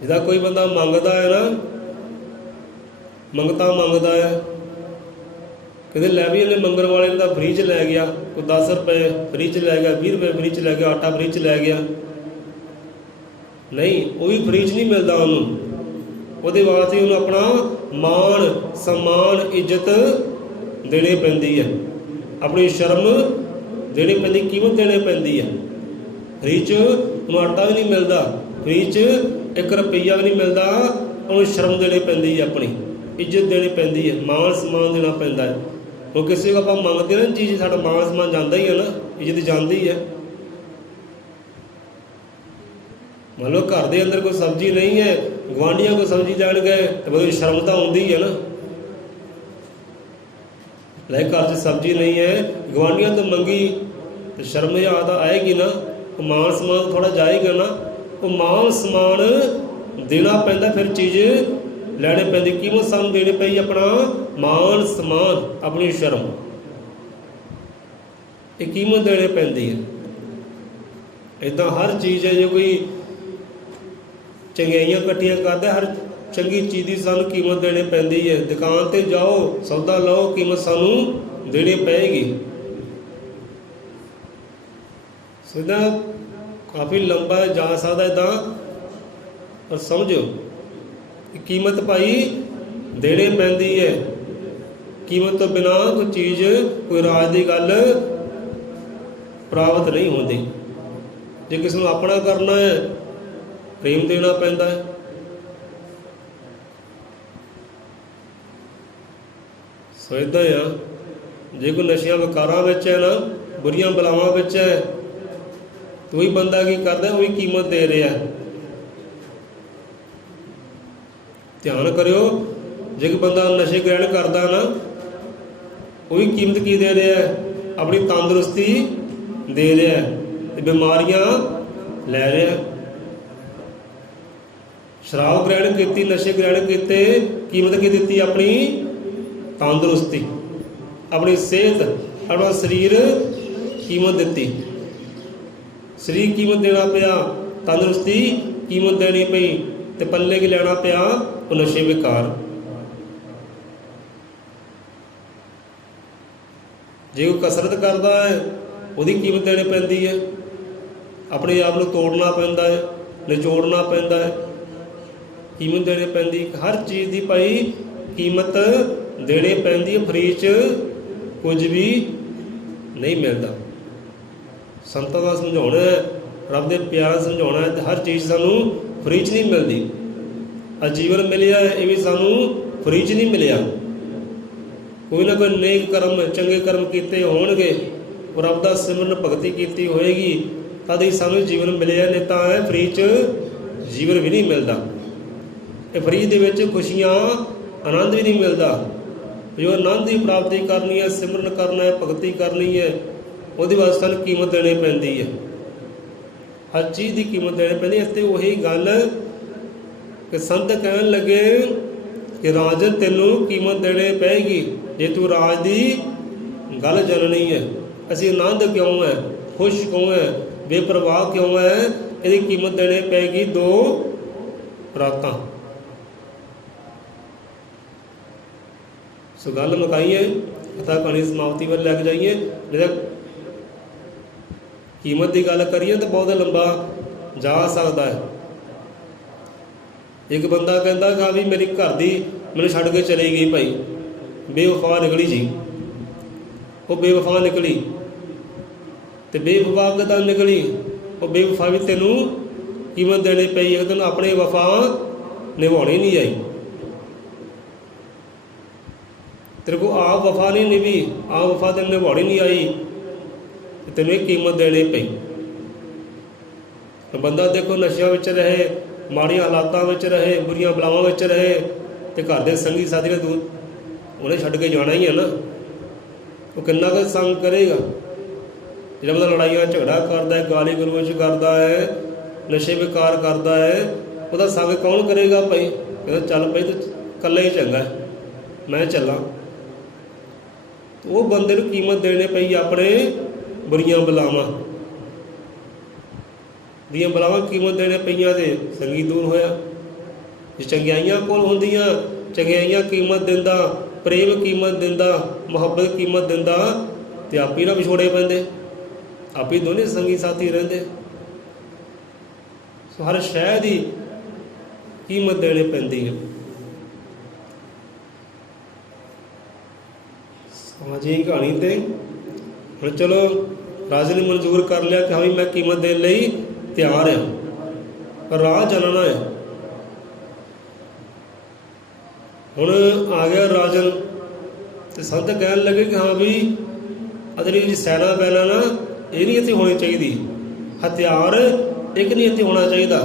ਜਿਹਦਾ ਕੋਈ ਬੰਦਾ ਮੰਗਦਾ ਹੈ ਨਾ, ਮੰਗਤਾ ਮੰਗਦਾ ਹੈ, ਕਿਤੇ ਲੈ ਵੀ ਇਹਨੇ ਮੰਗਣ ਵਾਲੇ ਨੇ ਤਾਂ ਫਰੀ 'ਚ ਲੈ ਗਿਆ, ਕੋਈ 10 ਰੁਪਏ ਫਰੀ 'ਚ ਲੈ ਗਿਆ, 20 ਰੁਪਏ ਫਰੀ 'ਚ ਲੈ ਗਿਆ, ਆਟਾ ਫਰੀ 'ਚ ਲੈ ਗਿਆ। ਨਹੀਂ, ਉਹ ਵੀ ਫਰੀ 'ਚ ਨਹੀਂ ਮਿਲਦਾ ਉਹਨੂੰ, ਉਹਦੇ ਵਾਸਤੇ ਉਹਨੂੰ ਆਪਣਾ ਮਾਣ, ਸਨਮਾਨ, ਇੱਜ਼ਤ ਦੇਣੀ ਪੈਂਦੀ ਹੈ, ਆਪਣੀ ਸ਼ਰਮ ਦੇਣੀ ਪੈਂਦੀ, ਕੀਮਤ ਦੇਣੀ ਪੈਂਦੀ ਹੈ। ਫਰੀ 'ਚ ਉਹਨੂੰ ਆਟਾ ਵੀ ਨਹੀਂ ਮਿਲਦਾ, ਫਰੀ 'ਚ 1 ਰੁਪਈਆ ਵੀ ਨਹੀਂ ਮਿਲਦਾ, ਉਹਨੂੰ ਸ਼ਰਮ ਦੇਣੀ ਪੈਂਦੀ ਹੈ, ਆਪਣੀ ਇੱਜ਼ਤ ਦੇਣੀ ਪੈਂਦੀ ਹੈ, ਮਾਣ ਸਨਮਾਨ ਦੇਣਾ ਪੈਂਦਾ ਹੈ। ਉਹ ਕਿਸੇ ਨੂੰ ਆਪਾਂ ਮੰਗਦੇ ਨਾ ਚੀਜ਼, ਸਾਡਾ ਮਾਣ ਸਨਮਾਨ ਜਾਂਦਾ ਹੀ ਹੈ ਨਾ, ਇੱਜ਼ਤ ਜਾਂਦੀ ਹੈ। ਮੰਨ ਲਓ ਘਰ ਦੇ ਅੰਦਰ ਕੋਈ ਸਬਜ਼ੀ ਨਹੀਂ ਹੈ, ਗੁਆਂਢੀਆਂ ਕੋਈ ਸਬਜ਼ੀ ਲੈਣ ਗਏ ਤੇ ਬੜੀ ਸ਼ਰਮ ਤਾਂ ਆਉਂਦੀ ਹੈ ਨਾ। ਲੈ ਘਰ 'ਚ ਸਬਜ਼ੀ ਨਹੀਂ ਹੈ, ਗੁਆਂਢੀਆਂ ਤੋਂ ਮੰਗੀ ਤੇ ਸ਼ਰਮ ਯਾਦ ਆਏਗੀ ਨਾ, ਉਹ ਮਾਣ ਸਨਮਾਨ ਥੋੜ੍ਹਾ ਜਾਏਗਾ ਨਾ। ਉਹ ਮਾਣ ਸਨਮਾਨ ਦੇਣਾ ਪੈਂਦਾ, ਫਿਰ ਚੀਜ਼ ਲੈਣੀ ਪੈਂਦੀ, ਕੀਮਤ ਸਾਨੂੰ ਦੇਣੀ ਪਈ, ਆਪਣਾ ਮਾਣ ਸਨਮਾਨ, ਆਪਣੀ ਸ਼ਰਮ, ਇਹ ਕੀਮਤ ਦੇਣੀ ਪੈਂਦੀ ਹੈ। ਇੱਦਾਂ ਹਰ ਚੀਜ਼ ਹੈ, ਜੇ ਕੋਈ ਚੰਗਿਆਈਆਂ ਇਕੱਠੀਆਂ ਕਰਦਾ, ਹਰ ਚੰਗੀ ਚੀਜ਼ ਦੀ ਸਾਨੂੰ ਕੀਮਤ ਦੇਣੀ ਪੈਂਦੀ ਹੈ। ਦੁਕਾਨ 'ਤੇ ਜਾਓ, ਸੌਦਾ ਲਓ, ਕੀਮਤ ਸਾਨੂੰ ਦੇਣੀ ਪਏਗੀ। ਸਿੱਧਾ ਕਾਫੀ ਲੰਬਾ ਜਾ ਸਕਦਾ ਇੱਦਾਂ, ਪਰ ਸਮਝੋ ਕੀਮਤ ਭਾਈ ਦੇਣੀ ਪੈਂਦੀ ਹੈ। ਕੀਮਤ ਤੋਂ ਬਿਨਾਂ ਕੋਈ ਚੀਜ਼, ਕੋਈ ਰਾਜ ਦੀ ਗੱਲ ਪ੍ਰਾਪਤ ਨਹੀਂ ਹੁੰਦੀ। ਜੇ ਕਿਸੇ ਨੂੰ ਆਪਣਾ ਕਰਨਾ ਹੈ, ਪ੍ਰੇਮ ਦੇਣਾ ਪੈਂਦਾ ਹੈ। ਸੋ ਇੱਦਾਂ ਆ, ਜੇ ਕੋਈ ਨਸ਼ਿਆਂ ਵਿਕਾਰਾਂ ਵਿੱਚ ਹੈ ਨਾ, ਬੁਰੀਆਂ ਬਲਾਵਾਂ ਵਿੱਚ ਹੈ, ਤਾਂ ਉਹੀ ਬੰਦਾ ਕੀ ਕਰਦਾ, ਉਹੀ ਕੀਮਤ ਦੇ ਰਿਹਾ। ਧਿਆਨ ਕਰਿਓ, ਜੇ ਕੋਈ ਬੰਦਾ ਨਸ਼ੇ ਗ੍ਰਹਿਣ ਕਰਦਾ ਨਾ, ਉਹੀ ਕੀਮਤ ਕੀ ਦੇ ਰਿਹਾ, ਆਪਣੀ ਤੰਦਰੁਸਤੀ ਦੇ ਰਿਹਾ ਤੇ ਬਿਮਾਰੀਆਂ ਲੈ ਰਿਹਾ। ਸ਼ਰਾਬ ਗ੍ਰਹਿਣ ਕੀਤੀ, ਨਸ਼ੇ ਗ੍ਰਹਿਣ ਕੀਤੇ, ਕੀਮਤ ਕੀ ਦਿੱਤੀ, ਆਪਣੀ ਤੰਦਰੁਸਤੀ, ਆਪਣੀ ਸਿਹਤ, ਆਪਣਾ ਸਰੀਰ ਕੀਮਤ ਦਿੱਤੀ। ਸਰੀਰ ਕੀਮਤ ਦੇਣਾ ਪਿਆ, ਤੰਦਰੁਸਤੀ ਕੀਮਤ ਦੇਣੀ ਪਈ, ਤੇ ਪੱਲੇ ਕੀ ਲੈਣਾ ਪਿਆ, ਉਹ ਨਸ਼ੇ ਵਿਕਾਰ। ਜੇ ਉਹ ਕਸਰਤ ਕਰਦਾ ਹੈ, ਉਹਦੀ ਕੀਮਤ ਦੇਣੀ ਪੈਂਦੀ ਹੈ, ਆਪਣੇ ਆਪ ਨੂੰ ਤੋੜਨਾ ਪੈਂਦਾ ਹੈ, ਨਿਚੋੜਨਾ ਪੈਂਦਾ ਹੈ, ਕੀਮਤ ਦੇਣੀ ਪੈਂਦੀ। ਹਰ ਚੀਜ਼ ਦੀ ਭਾਈ ਕੀਮਤ ਦੇਣੀ ਪੈਂਦੀ ਹੈ। ਫਰੀ 'ਚ ਕੁਝ ਵੀ ਨਹੀਂ ਮਿਲਦਾ। ਸੰਤਾਂ ਦਾ ਸਮਝਾਉਣਾ ਹੈ, ਰੱਬ ਦੇ ਪਿਆਰ ਸਮਝਾਉਣਾ ਹੈ, ਤੇ ਹਰ ਚੀਜ਼ ਸਾਨੂੰ ਫਰੀ 'ਚ ਨਹੀਂ ਮਿਲਦੀ। ਜੀਵਨ ਮਿਲਿਆ, ਇਹ ਵੀ ਸਾਨੂੰ ਫਰੀ 'ਚ ਨਹੀਂ ਮਿਲਿਆ। ਕੋਈ ਨਾ ਕੋਈ ਨੇਕ ਕਰਮ, ਚੰਗੇ ਕਰਮ ਕੀਤੇ ਹੋਣਗੇ, ਔਰ ਰੱਬ ਦਾ ਸਿਮਰਨ ਭਗਤੀ ਕੀਤੀ ਹੋਏਗੀ, ਤਦ ਹੀ ਸਾਨੂੰ ਜੀਵਨ ਮਿਲਿਆ, ਨਹੀਂ ਤਾਂ ਫਰੀ 'ਚ ਜੀਵਨ ਵੀ ਨਹੀਂ ਮਿਲਦਾ। ਇਹ ਫਰੀ ਦੇ ਵਿੱਚ ਖੁਸ਼ੀਆਂ ਆਨੰਦ ਵੀ ਨਹੀਂ ਮਿਲਦਾ। ਜੋ ਆਨੰਦ ਦੀ ਪ੍ਰਾਪਤੀ ਕਰਨੀ ਹੈ, ਸਿਮਰਨ ਕਰਨਾ ਹੈ, ਭਗਤੀ ਕਰਨੀ ਹੈ, ਉਹਦੇ ਵਾਸਤੇ ਸਾਨੂੰ ਕੀਮਤ ਦੇਣੀ ਪੈਂਦੀ ਹੈ। ਹਰ ਚੀਜ਼ ਦੀ ਕੀਮਤ ਦੇਣੀ ਪੈਂਦੀ ਹੈ। ਅਤੇ ਉਹੀ ਗੱਲ ਕਿ ਸੰਤ ਕਹਿਣ ਲੱਗੇ ਕਿ ਰਾਜਨ ਤੈਨੂੰ ਕੀਮਤ ਦੇਣੀ ਪਏਗੀ ਜੇ ਤੂੰ ਰਾਜ ਦੀ ਗੱਲ ਜਾਣਨੀ ਹੈ। ਅਸੀਂ ਆਨੰਦ ਕਿਉਂ ਹੈ, ਖੁਸ਼ ਕਿਉਂ ਹੈ, ਬੇਪਰਵਾਹ ਕਿਉਂ ਹੈ, ਇਹਦੀ ਕੀਮਤ ਦੇਣੀ ਪਏਗੀ 2 ਰਾਤਾਂ। ਸੋ ਗੱਲ ਮੁਕਾਈਏ, ਕਥਾ ਕਹਾਣੀ ਸਮਾਪਤੀ ਵੱਲ ਲੈ ਕੇ ਜਾਈਏ। ਜੇ ਕੀਮਤ ਦੀ ਗੱਲ ਕਰੀਏ ਤਾਂ ਬਹੁਤ ਲੰਬਾ ਜਾ ਸਕਦਾ ਹੈ। ਇੱਕ ਬੰਦਾ ਕਹਿੰਦਾ ਕਿ ਵੀ ਮੇਰੀ ਘਰ ਦੀ ਮੈਨੂੰ ਛੱਡ ਕੇ ਚਲੀ ਗਈ ਭਾਈ, ਬੇਵਫਾ ਨਿਕਲੀ ਜੀ। ਉਹ ਬੇਵਫਾ ਨਿਕਲੀ ਅਤੇ ਬੇਵਫਾ ਕਿੱਦਾਂ ਨਿਕਲੀ? ਉਹ ਬੇਵਫਾ ਵੀ ਤੈਨੂੰ ਕੀਮਤ ਦੇਣੀ ਪਈ ਹੈ। ਤੈਨੂੰ ਆਪਣੇ ਵਫਾ ਨਿਭਾਉਣੀ ਨਹੀਂ ਆਈ, ਤੇਰੇ ਕੋਲ ਆਪ ਵਫਾ ਨਹੀਂ ਨਿਭੀ, ਆਪ ਵਫਾ ਤੈਨੂੰ ਨਿਭਾਉਣੀ ਨਹੀਂ ਆਈ, ਤੈਨੂੰ ਇਹ ਕੀਮਤ ਦੇਣੀ ਪਈ। ਬੰਦਾ ਦੇਖੋ ਨਸ਼ਿਆਂ ਵਿੱਚ ਰਹੇ, ਮਾੜੀਆਂ ਹਾਲਾਤਾਂ ਵਿੱਚ ਰਹੇ, ਬੁਰੀਆਂ ਬਲਾਵਾਂ ਵਿੱਚ ਰਹੇ, ਅਤੇ ਘਰ ਦੇ ਸੰਗੀ ਸਾਥੀ ਨੇ ਦੂਰ ਉਹਨੇ ਛੱਡ ਕੇ ਜਾਣਾ ਹੀ ਹੈ ਨਾ। ਉਹ ਕਿੰਨਾ ਕੁ ਸੰਗ ਕਰੇਗਾ? ਜਿਹੜਾ ਬੰਦਾ ਲੜਾਈਆਂ ਝਗੜਾ ਕਰਦਾ ਹੈ, ਗਾਲੀ ਗਲੋਚ ਕਰਦਾ ਹੈ, ਨਸ਼ੇ ਵਿਕਾਰ ਕਰਦਾ ਹੈ, ਉਹਦਾ ਸੰਗ ਕੌਣ ਕਰੇਗਾ ਭਾਈ? ਕਹਿੰਦਾ ਚੱਲ ਭਾਈ ਤੂੰ ਇਕੱਲਾ ਹੀ ਚੰਗਾ, ਮੈਂ ਚੱਲਾਂ। ਉਹ ਬੰਦੇ ਨੂੰ ਕੀਮਤ ਦੇਣੀ ਪਈ ਆਪਣੇ ਬੁਰੀਆਂ ਬਲਾਵਾਂ ਦੀਆਂ ਬਲਾਵਾਂ ਕੀਮਤ ਦੇਣੇ ਪਈਆਂ ਅਤੇ ਸੰਗੀ ਦੂਰ ਹੋਇਆ। ਜੇ ਚੰਗਿਆਈਆਂ ਕੋਲ ਹੁੰਦੀਆਂ, ਚੰਗਿਆਈਆਂ ਕੀਮਤ ਦਿੰਦਾ, ਪ੍ਰੇਮ ਕੀਮਤ ਦਿੰਦਾ, ਮੁਹੱਬਤ ਕੀਮਤ ਦਿੰਦਾ, ਅਤੇ ਆਪ ਹੀ ਨਾ ਵਿਛੋੜੇ ਪੈਂਦੇ, ਆਪ ਹੀ ਦੋਨੇ ਸੰਗੀ ਸਾਥੀ ਰਹਿੰਦੇ। ਸੋ ਹਰ ਸ਼ੈ ਦੀ ਕੀਮਤ ਦੇਣੀ ਪੈਂਦੀ ਹੈ। ਸਮਾਜੀ ਕਹਾਣੀ 'ਤੇ ਹੁਣ ਚਲੋ ਰਾਜੇ ਨੇ ਮਨਜ਼ੂਰ ਕਰ ਲਿਆ ਕਿ ਹਾਂ ਵੀ ਮੈਂ ਕੀਮਤ ਦੇਣ ਲਈ ਤਿਆਰ ਹਾਂ, ਪਰ ਰਾਹ ਚੱਲਣਾ ਹੈ। ਹੁਣ ਆ ਗਿਆ ਰਾਜਨ, ਅਤੇ ਸੰਤ ਕਹਿਣ ਲੱਗੇ ਕਿ ਹਾਂ ਵੀ ਅਦਲੀ ਜਿਹੜੀ ਸੈਨਾ ਬੈਨਾ ਨਾ, ਇਹ ਨਹੀਂ ਇੱਥੇ ਹੋਣੀ ਚਾਹੀਦੀ, ਹਥਿਆਰ ਇੱਕ ਨਹੀਂ ਇੱਥੇ ਹੋਣਾ ਚਾਹੀਦਾ।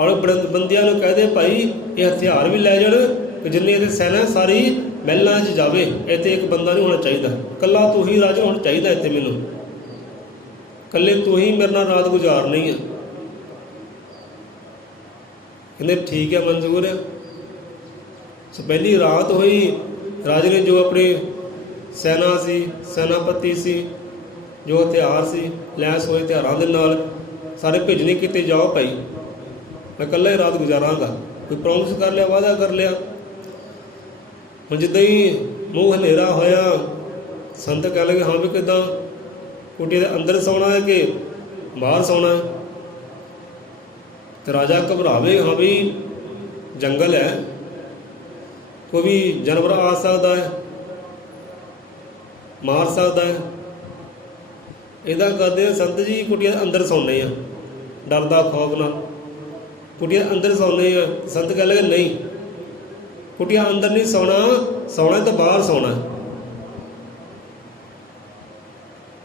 ਔਰ ਬੰਦਿਆਂ ਨੂੰ ਕਹਦੇ ਭਾਈ ਇਹ ਹਥਿਆਰ ਵੀ ਲੈ ਜਾਣ, ਕਿ ਜਿੰਨੀ ਇੱਥੇ ਸੈਨਾ ਸਾਰੀ ਮਹਿਲਾਂ 'ਚ ਜਾਵੇ, ਇੱਥੇ ਇੱਕ ਬੰਦਾ ਨਹੀਂ ਹੋਣਾ ਚਾਹੀਦਾ, ਇਕੱਲਾ ਤੂੰ ਹੀ ਰਾਜਾ ਹੋਣਾ ਚਾਹੀਦਾ ਇੱਥੇ, ਮੈਨੂੰ ਇਕੱਲੇ ਤੂੰ ਹੀ ਮੇਰੇ ਨਾਲ ਰਾਤ ਗੁਜ਼ਾਰਨੀ ਹੈ। ਕਹਿੰਦੇ ਠੀਕ ਹੈ, ਮਨਜ਼ੂਰ ਹੈ। ਸੋ ਪਹਿਲੀ ਰਾਤ ਹੋਈ, ਰਾਜੇ ਨੇ ਜੋ ਆਪਣੀ ਸੈਨਾ ਸੀ, ਸੈਨਾਪਤੀ ਸੀ, ਜੋ ਹਥਿਆਰ ਸੀ, ਲੈਸ ਹੋਏ ਹਥਿਆਰਾਂ ਦੇ ਨਾਲ ਸਾਰੇ ਭੇਜਣੇ ਕੀਤੇ, ਜਾਓ ਭਾਈ ਮੈਂ ਇਕੱਲਾ ਹੀ ਰਾਤ ਗੁਜ਼ਾਰਾਂਗਾ। ਕੋਈ ਪ੍ਰੋਮਿਸ ਕਰ ਲਿਆ, ਵਾਅਦਾ ਕਰ ਲਿਆ। ਹੁਣ ਜਿੱਦਾਂ ਹੀ ਮੂੰਹ ਹਨੇਰਾ ਹੋਇਆ, ਸੰਤ ਕਹਿ ਲਗੇ ਹਾਂ ਵੀ ਕਿੱਦਾਂ, ਕੁਟੀਆਂ ਦੇ ਅੰਦਰ ਸੌਣਾ ਹੈ ਕਿ ਬਾਹਰ ਸੌਣਾ ਹੈ? ਅਤੇ ਰਾਜਾ ਘਬਰਾਵੇ, ਹਾਂ ਵੀ ਜੰਗਲ ਹੈ, ਕੋਈ ਵੀ ਜਾਨਵਰ ਆ ਸਕਦਾ ਹੈ, ਮਾਰ ਸਕਦਾ ਹੈ। ਇੱਦਾਂ ਕਰਦੇ ਸੰਤ ਜੀ, ਕੁਟੀਆਂ ਦੇ ਅੰਦਰ ਸੌਂਦੇ ਆ, ਡਰਦਾ ਖੌਫ ਨਾਲ ਕੁਟੀਆਂ ਅੰਦਰ ਸੌਂਦੇ ਆ। ਸੰਤ ਕਹਿ ਲਗੇ ਨਹੀਂ, ਕੁਟੀਆਂ ਅੰਦਰ ਨਹੀਂ ਸੌਣਾ, ਸੌਣਾ ਤਾਂ ਬਾਹਰ ਸੌਣਾ,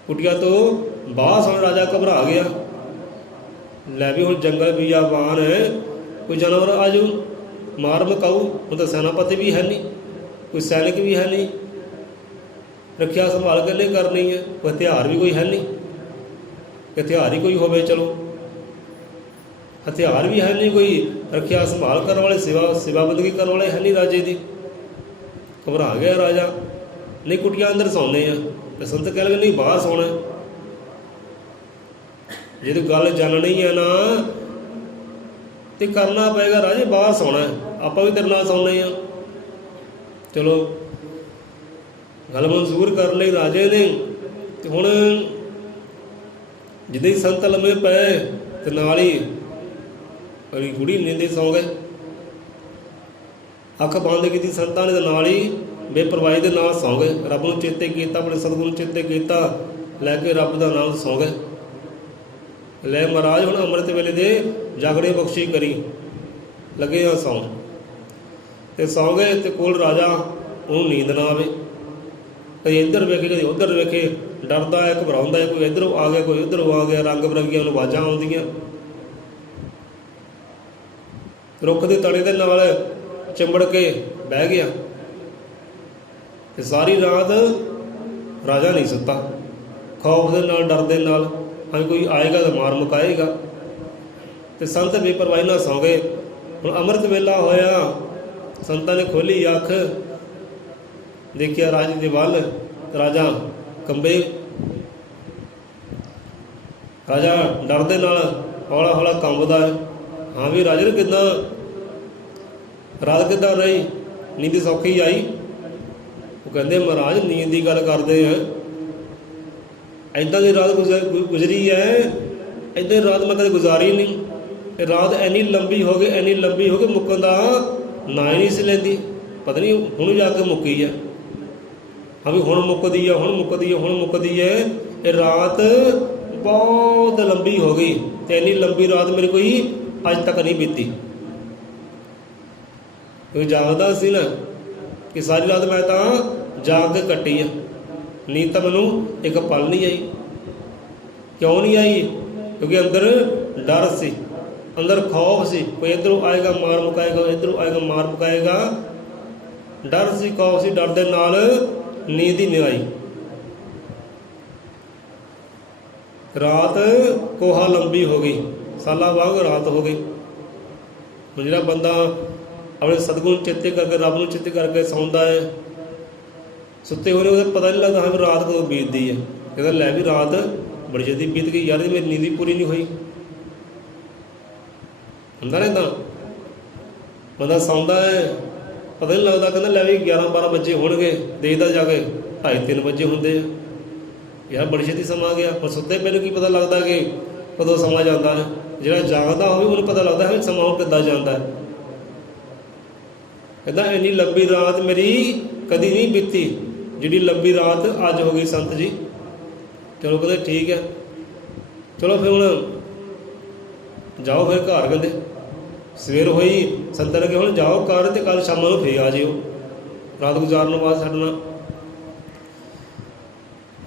ਕੁਟੀਆਂ ਤੋਂ ਬਾਹਰ ਸੌਣਾ। ਰਾਜਾ ਘਬਰਾ ਗਿਆ, ਲੈ ਵੀ ਹੁਣ ਜੰਗਲ ਬੀਆਬਾਨ ਹੈ, ਕੋਈ ਜਾਨਵਰ ਆ ਜਾਊ ਮਾਰ ਮਕਾਊ। ਹੁਣ ਤਾਂ ਸੈਨਾਪਤੀ ਵੀ ਹੈ ਨਹੀਂ, ਕੋਈ ਸੈਨਿਕ ਵੀ ਹੈ ਨਹੀਂ, ਰੱਖਿਆ ਸੰਭਾਲ ਕੇ ਨਹੀਂ ਕਰਨੀ ਹੈ, ਕੋਈ ਹਥਿਆਰ ਵੀ ਕੋਈ ਹੈ ਨਹੀਂ, ਕਿ ਹਥਿਆਰ ਹੀ ਕੋਈ ਹੋਵੇ। ਚਲੋ ਹਥਿਆਰ ਵੀ ਹੈ ਨਹੀਂ, ਕੋਈ ਰੱਖਿਆ ਸੰਭਾਲ ਕਰਨ ਵਾਲੇ, ਸੇਵਾ ਬੰਦਗੀ ਕਰਨ ਵਾਲੇ ਹੈ ਨਹੀਂ ਰਾਜੇ ਦੀ। ਘਬਰਾ ਗਿਆ ਰਾਜਾ, ਨਹੀਂ ਕੁਟੀਆਂ ਅੰਦਰ ਸੌਂਦੇ ਆ। ਤੇ ਸੰਤ ਕਹਿ ਲਗੇ ਨਹੀਂ, ਬਾਹਰ ਸੌਣਾ। ਜੇ ਤੂੰ ਗੱਲ ਜਾਣਨੀ ਹੈ ਨਾ, ਤੇ ਕਰਨਾ ਪਏਗਾ ਰਾਜੇ, ਬਾਹਰ ਸੌਣਾ, ਆਪਾਂ ਵੀ ਤੇਰੇ ਨਾਲ ਸੌਂਦੇ ਹਾਂ। ਚਲੋ ਗੱਲ ਮਨਜ਼ੂਰ ਕਰ ਲਈ ਰਾਜੇ ਨੇ। ਤੇ ਹੁਣ ਜਿੱਦਾਂ ਹੀ ਸੰਤ ਲੰਮੇ ਪਏ, ਤੇ ਨਾਲ ਹੀ ਗੁੜੀ ਨੀਂਦੇ ਸੌਂ ਗਏ। ਅੱਖ ਬੰਦ ਕੀਤੀ ਸੰਤਾਂ ਨੇ, ਤੇ ਨਾਲ ਹੀ ਬੇਪਰਵਾਹੀ ਦੇ ਨਾਲ ਸੌਂ ਗਏ। ਰੱਬ ਨੂੰ ਚੇਤੇ ਕੀਤਾ, ਆਪਣੇ ਸਤਿਗੁਰੂ ਨੂੰ ਚੇਤੇ ਕੀਤਾ, ਲੈ ਕੇ ਰੱਬ ਦਾ ਨਾਮ ਸੌਂ ਗਏ। ਲੈ ਮਹਾਰਾਜ ਹੁਣ ਅੰਮ੍ਰਿਤ ਵੇਲੇ ਦੇ ਜਾਗੜੇ ਬਖਸ਼ੀ ਕਰੀ, ਲੱਗੇ ਆ ਸੌਂ। ਤੇ ਸੌਂ ਗਏ, ਤੇ ਕੋਲ ਰਾਜਾ, ਉਹਨੂੰ ਨੀਂਦ ਨਾ ਆਵੇ, ਕਦੇ ਇੱਧਰ ਵੇਖੇ ਕਦੇ ਉੱਧਰ ਵੇਖੇ, ਡਰਦਾ ਹੈ, ਘਬਰਾਉਂਦਾ ਹੈ, ਕੋਈ ਇੱਧਰੋਂ ਆ ਗਿਆ, ਕੋਈ ਉੱਧਰੋਂ ਆ ਗਿਆ, ਰੰਗ ਬਿਰੰਗੀਆਂ ਉਹਨੂੰ ਆਵਾਜ਼ਾਂ ਆਉਂਦੀਆਂ। रुख के तने के नाल चिंबड़ के बह गया। सारी रात राजा नहीं सुता, खौफ के नाल डर के नाल हाँ कोई आएगा तो मार मुकाएगा। तो संत बेपरवाही नाल सौ गए। हुण अमृत वेला होया, संतां ने खोली अख, देखिया राजे दे वल, राजा कंबे। राजा डर दे नाल हौला हौला कंबदा है। हाँ भी राजे किदां रात किदां रही, नींद सौखी आई? वो कहते महाराज नींद की गल करते हैं, इदां की रात गुजरी है, इदां रात मैं कभी गुजारी नहीं। रात इन्नी लंबी हो गई, इन्नी लंबी हो गई, मुक्कन का ना ही नहीं सी लैंदी। पता नहीं हुण जाके मुक्की है। हाँ भी हुण मुक्कदी है, हुण मुक्कदी है, हुण मुक्कदी है। ये रात बहुत लंबी हो गई, तो इन्नी लंबी रात मेरी कोई अज तक नहीं बीती। कोई जागदा सी ना कि सारी रात मैं तो जाग के कट्टी है, नींद तो मैनू एक पल नहीं आई। क्यों नहीं आई? क्योंकि अंदर डर सी, अंदर खौफ सी, कोई इधरों आएगा मार मुकाएगा, इधरों आएगा मार मुकाएगा। डर सी, खौफ सी, डर दे नाल नींद ही नहीं आई। रात कोहा लंबी हो गई, साला वांग रात हो गई। जो बंदा अपने सतगुण चेते करके रब नूं चेते करके सौंदा है, सुते होने उसे पता नहीं लगता हाँ भी रात कदों बीतती है। कहता लै भी रात बड़ी जल्दी बीत गई यार, मेरी नींद ही पूरी नहीं हुई। हुंदा नहीं, बंदा सौंदा है पता नहीं लगता, कहता लै भी 11-12 बजे होणगे, देखदा जाके 2:30-3 बजे होंदे आ। यार बड़ी छेती समा गया। पर सुते पहले की पता लगता कि कदों समा जाता है। जिहड़ा जागदा होवे उन्हें पता लगता है समा किद्दां जांदा है। कहता इन्नी लंबी रात मेरी कदी नहीं बीती जिहड़ी लंबी रात अज हो गई संत जी। चलो कहते ठीक है, चलो फिर हुण जाओ फिर घर। कहते सवेर होई, संतां ने कहा हुण जाओ घर, तो कल शाम नूं फिर आ जिओ रात गुजारन वास्ते साडे नाल।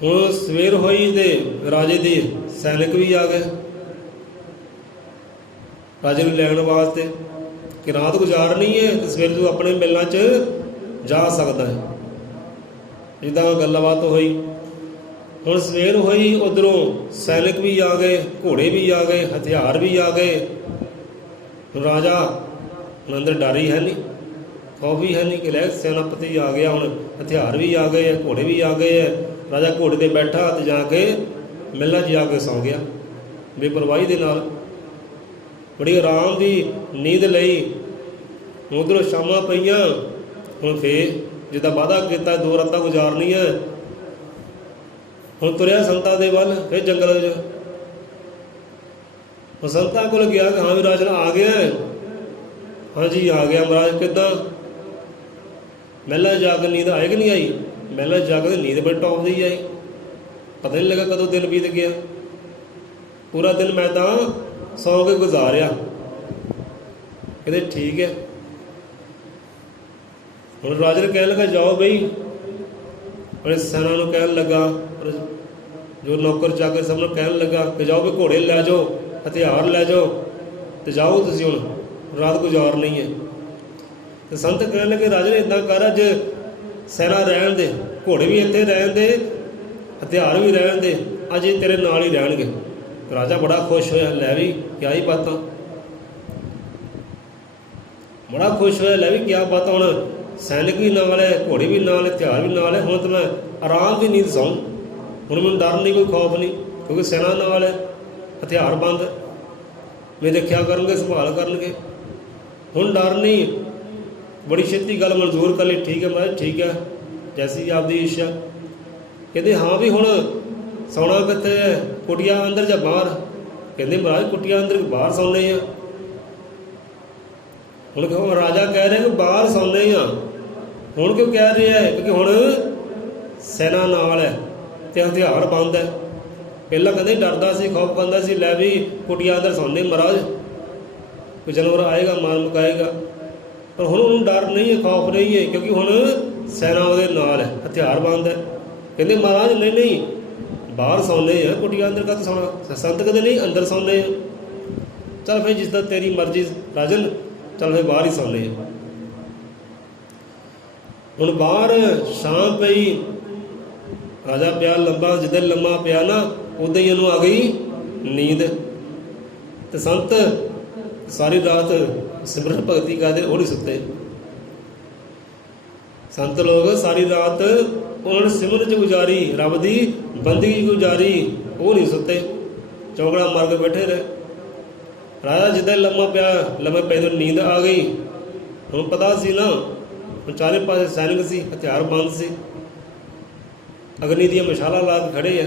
हुण सवेर होई तो राजे दे सैनिक भी आ गए राजे नूं लैण वास्ते कि रात गुजारनी है तो सवेर तू अपने मिलना च जा सकता है। जिद्दां गल्लबात हुई। हुण सवेर हुई, उधरों सैनिक भी आ गए, घोड़े भी आ गए, हथियार भी आ गए। राजा अंदर डर ही है नहीं, खौफ भी है नहीं कि लै सेनापति आ गया, हुण हथियार भी आ गए, घोड़े भी आ गए है। राजा घोड़े ते बैठा तो जाके मिलना जाके सौ गया बेपरवाही दे नाल। बड़ी आराम की नींद लई। उधरों शामां पईयां, हुण फिर जिद्दां वादा किया 2 रातां गुजारनियां। हुण तुरिया संतां दे वल, फिर जंगल च। हुण संतां कोल गया कि हाँ भी राजन आ गया। हाँ जी आ गया महाराज। किद्दां? महलां जाके नींद आई कि नहीं आई? महलां जाके नींद बड़ी टॉप दी आई, पता नहीं लगा कदों दिन बीत गया। पूरा दिन मैं तो सौ के गुजारिया। कहते ठीक है। हुण राजा कहन लगा जाओ बई, अपने सैना नूं कहन लगा, जो नौकर चाकर सब नूं कहन लगा कि जाओ भी घोड़े लै जाओ, हथियार लै जाओ, तो जाओ तुसीं हुण रात गुजारनी है। तो संत कहन लगे राजा इदां कर, अज सैना रहन दे, घोड़े भी इत्थे रहन दे, हथियार भी रहन दे, अज तेरे नाल ही रहणगे। राजा बड़ा खुश होया, लै भी क्या ही बातां, बड़ा खुश होया, लै भी क्या बात। हुण सैनिक भी नाल है, घोड़े भी नाल, हथियार भी नाल है। हुण तो मैं आराम की नींद सौं, हुण मैनूं डर नहीं, कोई खौफ नहीं, क्योंकि सेना नाल है, हथियार बंद, मेरी रखिया करनगे, संभाल करनगे। हुण डर नहीं। बड़ी छेती गल मंजूर कर ली। ठीक है महाराज, ठीक है, जैसी आपकी इच्छा। कहते हाँ भी हुण सौना कित्थे है, कुटिया अंदर या बाहर? कहते महाराज कुटिया अंदर, बाहर सौने आ। हुण क्यों राजा कह रहे कि बाहर सौने आ? हुण क्यों कह रहे हैं? क्योंकि हुण सैना नाल है ते हथियार बंद है। पहला कहते डरदा सी, खौफ खांदा सी, लै भी कुटिया अंदर सौने महाराज, कोई जानवर आएगा मार मुकाएगा। पर हुण उन्होंने डर नहीं है, खौफ नहीं है, क्योंकि हुण सैना उहदे नाल है, हथियार बंद है। कहते महाराज नहीं नहीं, बाहर सौने हैं, कुटिया अंदर कद सौना? संत कहते नहीं, अंदर सौने हैं। चल फिर जिसदा तेरी मर्जी राजन, ਚੱਲ ਫਿਰ ਬਾਹਰ ਹੀ ਸੌਂਦੇ ਆ। ਹੁਣ ਬਾਹਰ ਸ਼ਾਮ ਪਈ, ਰਾਜਾ ਪਿਆ ਲੰਬਾ, ਜਿੱਦਾਂ ਲੰਮਾ ਪਿਆ ਨਾ ਉਦਾਂ ਹੀ ਇਹਨੂੰ ਆ ਗਈ ਨੀਂਦ। ਤੇ ਸੰਤ ਸਾਰੀ ਰਾਤ ਸਿਮਰਨ ਭਗਤੀ ਕਰਦੇ, ਉਹ ਨਹੀਂ ਸੁੱਤੇ। ਸੰਤ ਲੋਕ ਸਾਰੀ ਰਾਤ ਉਹਨਾਂ ਨੇ ਸਿਮਰਨ 'ਚ ਗੁਜ਼ਾਰੀ, ਰੱਬ ਦੀ ਬੰਦਗੀ ਗੁਜ਼ਾਰੀ, ਉਹ ਨਹੀਂ ਸੁੱਤੇ, ਚੌਕੜਾ ਮਾਰ ਕੇ ਬੈਠੇ ਰਹੇ। ਰਾਜਾ ਜਿੱਦਾਂ ਲੰਮਾ ਪਿਆ, ਲੰਮੇ ਪੈ ਤੋਂ ਨੀਂਦ ਆ ਗਈ। ਹੁਣ ਪਤਾ ਸੀ ਨਾ, ਹੁਣ ਚਾਰੇ ਪਾਸੇ ਸੈਨਿਕ ਸੀ, ਹਥਿਆਰ ਬੰਦ ਸੀ, ਅਗਨੀ ਦੀਆਂ ਮਸ਼ਾਲਾਂ ਲਾ ਕੇ ਖੜੇ ਆ।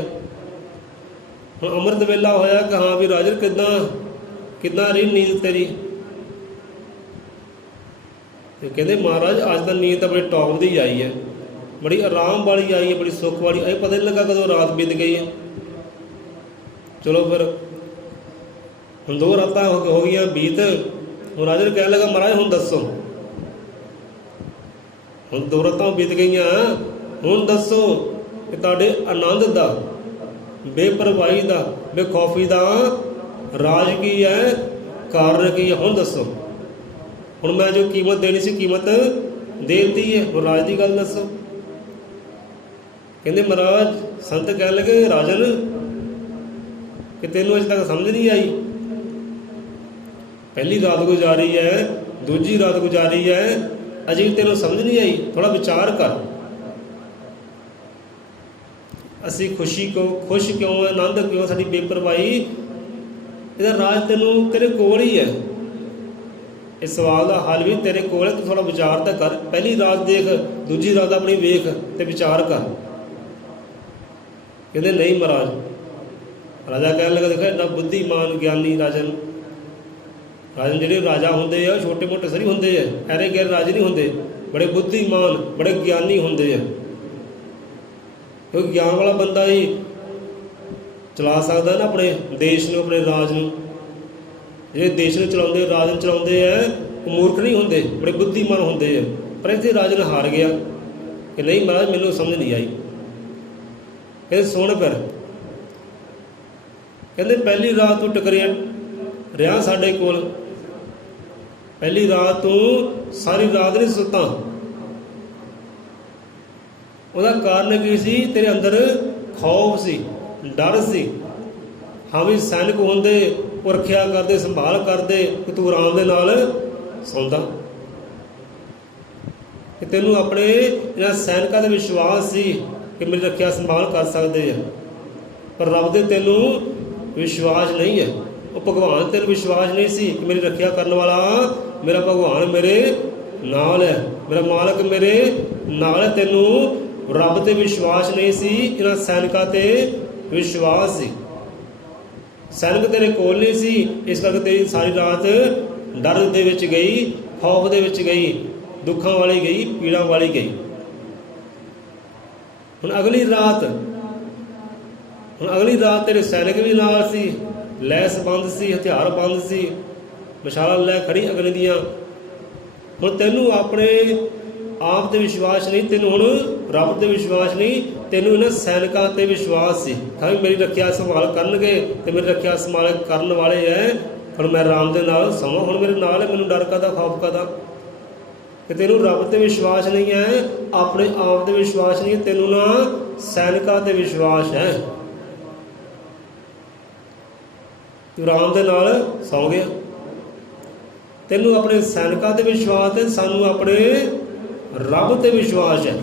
ਹੁਣ ਅੰਮ੍ਰਿਤ ਵੇਲਾ ਹੋਇਆ ਕਿ ਹਾਂ ਵੀ ਰਾਜਨ ਕਿੱਦਾਂ ਰਹੀ ਨੀਂਦ ਤੇਰੀ? ਤੇ ਕਹਿੰਦੇ ਮਹਾਰਾਜ ਅੱਜ ਤਾਂ ਨੀਂਦ ਤਾਂ ਬੜੀ ਟੌਪ ਦੀ ਆਈ ਹੈ, ਬੜੀ ਆਰਾਮ ਵਾਲੀ ਆਈ ਹੈ, ਬੜੀ ਸੁੱਖ ਵਾਲੀ ਆਈ, ਪਤਾ ਨਹੀਂ ਲੱਗਾ ਕਦੋਂ ਰਾਤ ਬੀਤ ਗਈ ਹੈ। ਚਲੋ ਫਿਰ ਹੁਣ 2 ਰਾਤਾਂ ਹੋ ਗਈਆਂ ਬੀਤ। ਹੁਣ ਰਾਜਾ ਕਹਿਣ ਲੱਗਾ ਮਹਾਰਾਜ ਹੁਣ ਦੱਸੋ, ਹੁਣ 2 ਰਾਤਾਂ ਬੀਤ ਗਈਆਂ, ਹੁਣ ਦੱਸੋ ਕਿ ਤੁਹਾਡੇ ਆਨੰਦ ਦਾ, ਬੇਪਰਵਾਹੀ ਦਾ, ਬੇਖੌਫੀ ਦਾ ਰਾਜ ਕੀ ਹੈ, ਕਾਰਨ ਕੀ ਹੈ, ਹੁਣ ਦੱਸੋ। ਹੁਣ ਮੈਂ ਜੋ ਕੀਮਤ ਦੇਣੀ ਸੀ ਕੀਮਤ ਦੇ ਦਿੱਤੀ ਹੈ, ਹੁਣ ਰਾਜ ਦੀ ਗੱਲ ਦੱਸੋ। ਕਹਿੰਦੇ ਮਹਾਰਾਜ, ਸੰਤ ਕਹਿਣ ਲੱਗੇ ਰਾਜਨ ਕਿ ਤੈਨੂੰ ਅਜੇ ਤੱਕ ਸਮਝ ਨਹੀਂ ਆਈ, ਪਹਿਲੀ ਰਾਤ ਗੁਜ਼ਾਰੀ ਹੈ, ਦੂਜੀ ਰਾਤ ਗੁਜ਼ਾਰੀ ਹੈ, ਅਜੇ ਵੀ ਤੈਨੂੰ ਸਮਝ ਨਹੀਂ ਆਈ, ਥੋੜਾ ਵਿਚਾਰ ਕਰ। ਅਸੀਂ ਖੁਸ਼ ਕਿਉਂ ਹੈ, ਆਨੰਦ ਕਿਉਂ, ਸਾਡੀ ਬੇਪਰਵਾਹੀ, ਇਹਦਾ ਰਾਜ ਤੈਨੂੰ ਤੇਰੇ ਕੋਲ ਹੀ ਹੈ। ਇਸ ਸਵਾਲ ਦਾ ਹੱਲ ਵੀ ਤੇਰੇ ਕੋਲ ਹੈ, ਤੂੰ ਥੋੜਾ ਵਿਚਾਰ ਤਾਂ ਕਰ। ਪਹਿਲੀ ਰਾਤ ਦੇਖ, ਦੂਜੀ ਰਾਤ ਆਪਣੀ ਵੇਖ ਤੇ ਵਿਚਾਰ ਕਰ। ਕਹਿੰਦੇ ਨਹੀਂ ਮਹਾਰਾਜ। ਰਾਜਾ ਕਹਿਣ ਲੱਗਾ ਦੇਖੋ ਇੰਨਾ ਬੁੱਧੀਮਾਨ ਗਿਆਨੀ ਰਾਜਨ ਜਿਹੜੇ ਰਾਜਾ ਹੁੰਦੇ ਆ ਛੋਟੇ ਮੋਟੇ ਸਰੀ ਹੁੰਦੇ ਆ, ਐਰੇ ਗੈਰ ਰਾਜੇ ਨਹੀਂ ਹੁੰਦੇ, ਬੜੇ ਬੁੱਧੀਮਾਨ ਬੜੇ ਗਿਆਨੀ ਹੁੰਦੇ ਆ। ਕਿਉਂਕਿ ਗਿਆਨ ਵਾਲਾ ਬੰਦਾ ਹੀ ਚਲਾ ਸਕਦਾ ਨਾ ਆਪਣੇ ਦੇਸ਼ ਨੂੰ, ਆਪਣੇ ਰਾਜ ਨੂੰ। ਜਿਹੜੇ ਦੇਸ਼ ਨੂੰ ਚਲਾਉਂਦੇ, ਰਾਜ ਨੂੰ ਚਲਾਉਂਦੇ ਆ, ਉਹ ਮੂਰਖ ਨਹੀਂ ਹੁੰਦੇ, ਬੜੇ ਬੁੱਧੀਮਾਨ ਹੁੰਦੇ ਆ। ਪਰ ਇੱਥੇ ਰਾਜਨ ਹਾਰ ਗਿਆ ਕਿ ਨਹੀਂ ਮਹਾਰਾਜ ਮੈਨੂੰ ਸਮਝ ਨਹੀਂ ਆਈ। ਕਹਿੰਦੇ ਸੁਣ ਫਿਰ, ਕਹਿੰਦੇ ਪਹਿਲੀ ਰਾਤ ਤੂੰ ਟਕਰਿਆ ਰਿਹਾ ਸਾਡੇ ਕੋਲ, ਪਹਿਲੀ ਰਾਤ ਤੂੰ ਸਾਰੀ ਰਾਤ ਨਹੀਂ ਸੁੱਤਾ। ਉਹਦਾ ਕਾਰਨ ਕੀ ਸੀ? ਤੇਰੇ ਅੰਦਰ ਖੌਫ ਸੀ, ਡਰ ਸੀ। ਹਾਂ ਵੀ ਸੈਨਿਕ ਹੁੰਦੇ, ਉਹ ਰੱਖਿਆ ਕਰਦੇ, ਸੰਭਾਲ ਕਰਦੇ, ਕਿ ਤੂੰ ਆਰਾਮ ਦੇ ਨਾਲ ਸੌਂਦਾ। ਕਿ ਤੈਨੂੰ ਆਪਣੇ ਇਹਨਾਂ ਸੈਨਿਕਾਂ ਦਾ ਵਿਸ਼ਵਾਸ ਸੀ ਕਿ ਮੇਰੀ ਰੱਖਿਆ ਸੰਭਾਲ ਕਰ ਸਕਦੇ ਆ, ਪਰ ਰੱਬ ਦੇ ਤੈਨੂੰ ਵਿਸ਼ਵਾਸ ਨਹੀਂ ਹੈ। ਉਹ ਭਗਵਾਨ ਤੈਨੂੰ ਵਿਸ਼ਵਾਸ ਨਹੀਂ ਸੀ ਕਿ ਮੇਰੀ ਰੱਖਿਆ ਕਰਨ ਵਾਲਾ ਮੇਰਾ ਭਗਵਾਨ ਮੇਰੇ ਨਾਲ ਹੈ, ਮੇਰਾ ਮਾਲਕ ਮੇਰੇ ਨਾਲ ਹੈ। ਤੈਨੂੰ ਰੱਬ ਤੇ ਵਿਸ਼ਵਾਸ ਨਹੀਂ ਸੀ, ਇਹਨਾਂ ਸੈਨਿਕਾਂ ਤੇ ਵਿਸ਼ਵਾਸ ਸੀ। ਸੈਨਿਕ ਤੇਰੇ ਕੋਲ ਨਹੀਂ ਸੀ, ਇਸ ਕਰਕੇ ਤੇਰੀ ਸਾਰੀ ਰਾਤ ਡਰ ਦੇ ਵਿੱਚ ਗਈ, ਖੌਫ ਦੇ ਵਿੱਚ ਗਈ, ਦੁੱਖਾਂ ਵਾਲੀ ਗਈ, ਪੀੜਾਂ ਵਾਲੀ ਗਈ। ਹੁਣ ਅਗਲੀ ਰਾਤ ਤੇਰੇ ਸੈਨਿਕ ਵੀ ਨਾਲ ਸੀ, ਲੈਸ ਬੰਦ ਸੀ, ਹਥਿਆਰ ਬੰਦ ਸੀ, ਮਸ਼ਾਲਾਂ ਲੈ ਖੜੀ ਅਗਨੀ ਦੀਆਂ। ਹੁਣ ਤੈਨੂੰ ਆਪਣੇ ਆਪ ਤੇ ਵਿਸ਼ਵਾਸ ਨਹੀਂ, ਤੈਨੂੰ ਹੁਣ ਰੱਬ ਤੇ ਵਿਸ਼ਵਾਸ ਨਹੀਂ, ਤੈਨੂੰ ਇਹਨਾਂ ਸੈਨਿਕਾਂ ਤੇ ਵਿਸ਼ਵਾਸ ਸੀ। ਖਾਵੇਂ ਮੇਰੀ ਰੱਖਿਆ ਸੰਭਾਲ ਕਰਨਗੇ ਤੇ ਮੇਰੀ ਰੱਖਿਆ ਸੰਭਾਲ ਕਰਨ ਵਾਲੇ ਹੈ। ਹੁਣ ਮੈਂ ਆਰਾਮ ਦੇ ਨਾਲ ਸਮਾਂ, ਹੁਣ ਮੇਰੇ ਨਾਲ ਹੈ, ਮੈਨੂੰ ਡਰ ਕਾਹਦਾ, ਖੌਫ ਕਾਹਦਾ? ਕਿ ਤੈਨੂੰ ਰੱਬ ਤੇ ਵਿਸ਼ਵਾਸ ਨਹੀਂ ਹੈ, ਆਪਣੇ ਆਪ ਤੇ ਵਿਸ਼ਵਾਸ ਨਹੀਂ ਹੈ, ਤੈਨੂੰ ਨਾ ਸੈਨਿਕਾਂ ਤੇ ਵਿਸ਼ਵਾਸ ਹੈ। ਤੂੰ ਆਰਾਮ ਦੇ ਨਾਲ ਸੌਂ ਗਿਆ। ਤੈਨੂੰ ਆਪਣੇ ਸੈਨਿਕਾਂ ਤੇ ਵਿਸ਼ਵਾਸ ਹੈ, ਸਾਨੂੰ ਆਪਣੇ ਰੱਬ ਤੇ ਵਿਸ਼ਵਾਸ ਹੈ।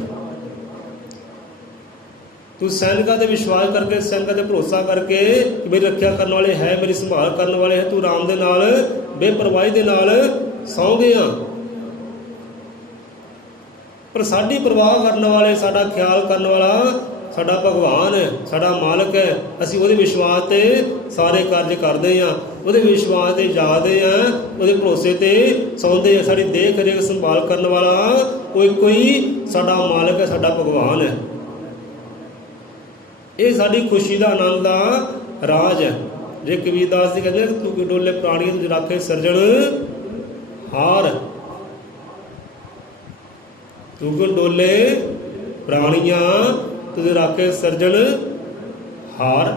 ਤੂੰ ਸੈਨਿਕਾਂ ਤੇ ਵਿਸ਼ਵਾਸ ਕਰਕੇ, ਸੈਨਿਕਾਂ ਤੇ ਭਰੋਸਾ ਕਰਕੇ ਕਿ ਮੇਰੀ ਰੱਖਿਆ ਕਰਨ ਵਾਲੇ ਹੈ, ਮੇਰੀ ਸੰਭਾਲ ਕਰਨ ਵਾਲੇ ਹੈ, ਤੂੰ ਆਰਾਮ ਦੇ ਨਾਲ ਬੇਪਰਵਾਹੀ ਦੇ ਨਾਲ ਸੌਂ ਗਿਆ। ਪਰ ਸਾਡੀ ਪਰਵਾਹ ਕਰਨ ਵਾਲੇ, ਸਾਡਾ ਖਿਆਲ ਕਰਨ ਵਾਲਾ ਸਾਡਾ ਭਗਵਾਨ ਹੈ, ਸਾਡਾ ਮਾਲਕ ਹੈ। ਅਸੀਂ ਉਹਦੇ ਵਿਸ਼ਵਾਸ ਤੇ ਸਾਰੇ ਕਾਰਜ ਕਰਦੇ ਹਾਂ, ਉਹਦੇ ਵਿਸ਼ਵਾਸ ਤੇ ਜਾਗਦੇ ਹਾਂ, ਉਹਦੇ ਭਰੋਸੇ ਤੇ ਸੌਂਦੇ ਹਾਂ। ਸਾਡੀ ਦੇਖ ਰੇਖ ਸੰਭਾਲ ਕਰਨ ਵਾਲਾ ਉਹ ਇੱਕੋ ਹੀ ਸਾਡਾ ਮਾਲਕ ਹੈ, ਸਾਡਾ ਭਗਵਾਨ ਹੈ। ਇਹ ਸਾਡੀ ਖੁਸ਼ੀ ਦਾ, ਆਨੰਦ ਦਾ ਰਾਜ ਹੈ। ਜੇ ਕਬੀਰਦਾਸ ਜੀ ਕਹਿੰਦੇ ਤੂੰ ਕਿ ਡੋਲੇ ਪ੍ਰਾਣੀਆਂ ਤੁਝ ਰਾਖੇ ਸਿਰਜਣ ਹਾਰ, ਤੂੰ ਕਿ ਡੋਲੇ ਪ੍ਰਾਣੀਆਂ ਤੁਝ ਰਾਖੇ ਸਿਰਜਣ ਹਾਰ।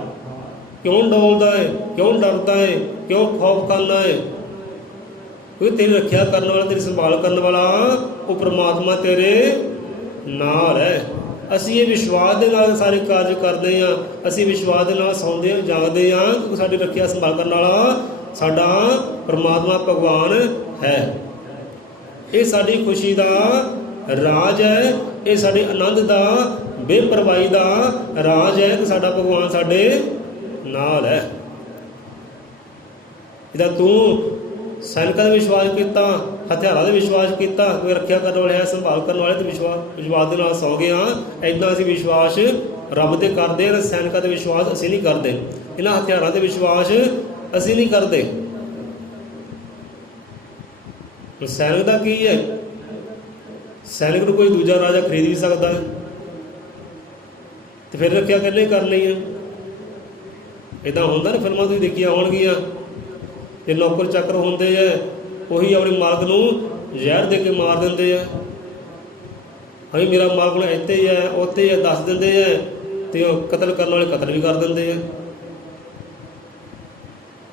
ਕਿਉਂ ਡੋਲਦਾ ਹੈ, ਕਿਉਂ ਡਰਦਾ ਹੈ, ਕਿਉਂ ਖੌਫ ਕਰਦਾ ਹੈ? क्योंकि तेरी रखिया करने वाला, तेरी संभाल करने वाला वो परमात्मा तेरे नाल है। ਅਸੀਂ ਇਹ ਵਿਸ਼ਵਾਸ ਦੇ ਨਾਲ ਸਾਰੇ ਕਾਰਜ ਕਰਦੇ ਹਾਂ, ਅਸੀਂ ਵਿਸ਼ਵਾਸ ਦੇ ਨਾਲ ਸੌਂਦੇ ਹਾਂ, ਜਾਗਦੇ ਹਾਂ, ਕਿਉਂਕਿ ਸਾਡੀ ਰੱਖਿਆ ਸੰਭਾਲ ਕਰਨ ਵਾਲਾ ਸਾਡਾ ਪਰਮਾਤਮਾ ਭਗਵਾਨ ਹੈ। ਇਹ ਸਾਡੀ ਖੁਸ਼ੀ ਦਾ ਰਾਜ ਹੈ, ਇਹ ਸਾਡੇ ਆਨੰਦ ਦਾ, ਬੇਪਰਵਾਹੀ ਦਾ ਰਾਜ ਹੈ ਕਿ ਸਾਡਾ ਭਗਵਾਨ ਸਾਡੇ ਨਾਲ ਹੈ। ਇਹਦਾ ਤੂੰ ਸੈਨਿਕਾਂ ਦਾ ਵਿਸ਼ਵਾਸ ਕੀਤਾ, ਹਥਿਆਰਾਂ ਦਾ ਵਿਸ਼ਵਾਸ ਕੀਤਾ, ਕੋਈ ਰੱਖਿਆ ਕਰਨ ਵਾਲੇ ਹੈ, ਸੰਭਾਲ ਕਰਨ ਵਾਲੇ, ਤੇ ਵਿਸ਼ਵਾਸ ਦੇ ਨਾਲ ਸੌਂ ਗਏ ਹਾਂ। ਇੱਦਾਂ ਅਸੀਂ ਵਿਸ਼ਵਾਸ ਰੱਬ 'ਤੇ ਕਰਦੇ ਹਾਂ। ਸੈਨਿਕਾਂ ਦਾ ਵਿਸ਼ਵਾਸ ਅਸੀਂ ਨਹੀਂ ਕਰਦੇ, ਇਹਨਾਂ ਹਥਿਆਰਾਂ 'ਤੇ ਵਿਸ਼ਵਾਸ ਅਸੀਂ ਨਹੀਂ ਕਰਦੇ। ਸੈਨਿਕ ਦਾ ਕੀ ਹੈ? ਸੈਨਿਕ ਨੂੰ ਕੋਈ ਦੂਜਾ ਰਾਜਾ ਖਰੀਦ ਵੀ ਸਕਦਾ ਹੈ, ਤੇ ਫਿਰ ਰੱਖਿਆ ਕਿਹਨੇ ਕਰਨੀ ਹੈ? ਇੱਦਾਂ ਹੁੰਦਾ ਨਾ, ਫਿਲਮਾਂ ਤੁਸੀਂ ਦੇਖੀਆਂ ਹੋਣਗੀਆਂ, ਜੇ ਨੌਕਰ ਚਾਕਰ ਹੁੰਦੇ ਹੈ ਉਹੀ ਆਪਣੇ ਮਾਲਕ ਨੂੰ ਜ਼ਹਿਰ ਦੇ ਕੇ ਮਾਰ ਦਿੰਦੇ ਆ। ਹਾਂ ਮੇਰਾ ਮਾਲਕ ਹੁਣ ਇੱਥੇ ਹੀ ਹੈ, ਉੱਥੇ ਹੈ ਦੱਸ ਦਿੰਦੇ ਹੈ, ਤੇ ਉਹ ਕਤਲ ਕਰਨ ਵਾਲੇ ਕਤਲ ਵੀ ਕਰ ਦਿੰਦੇ ਆ।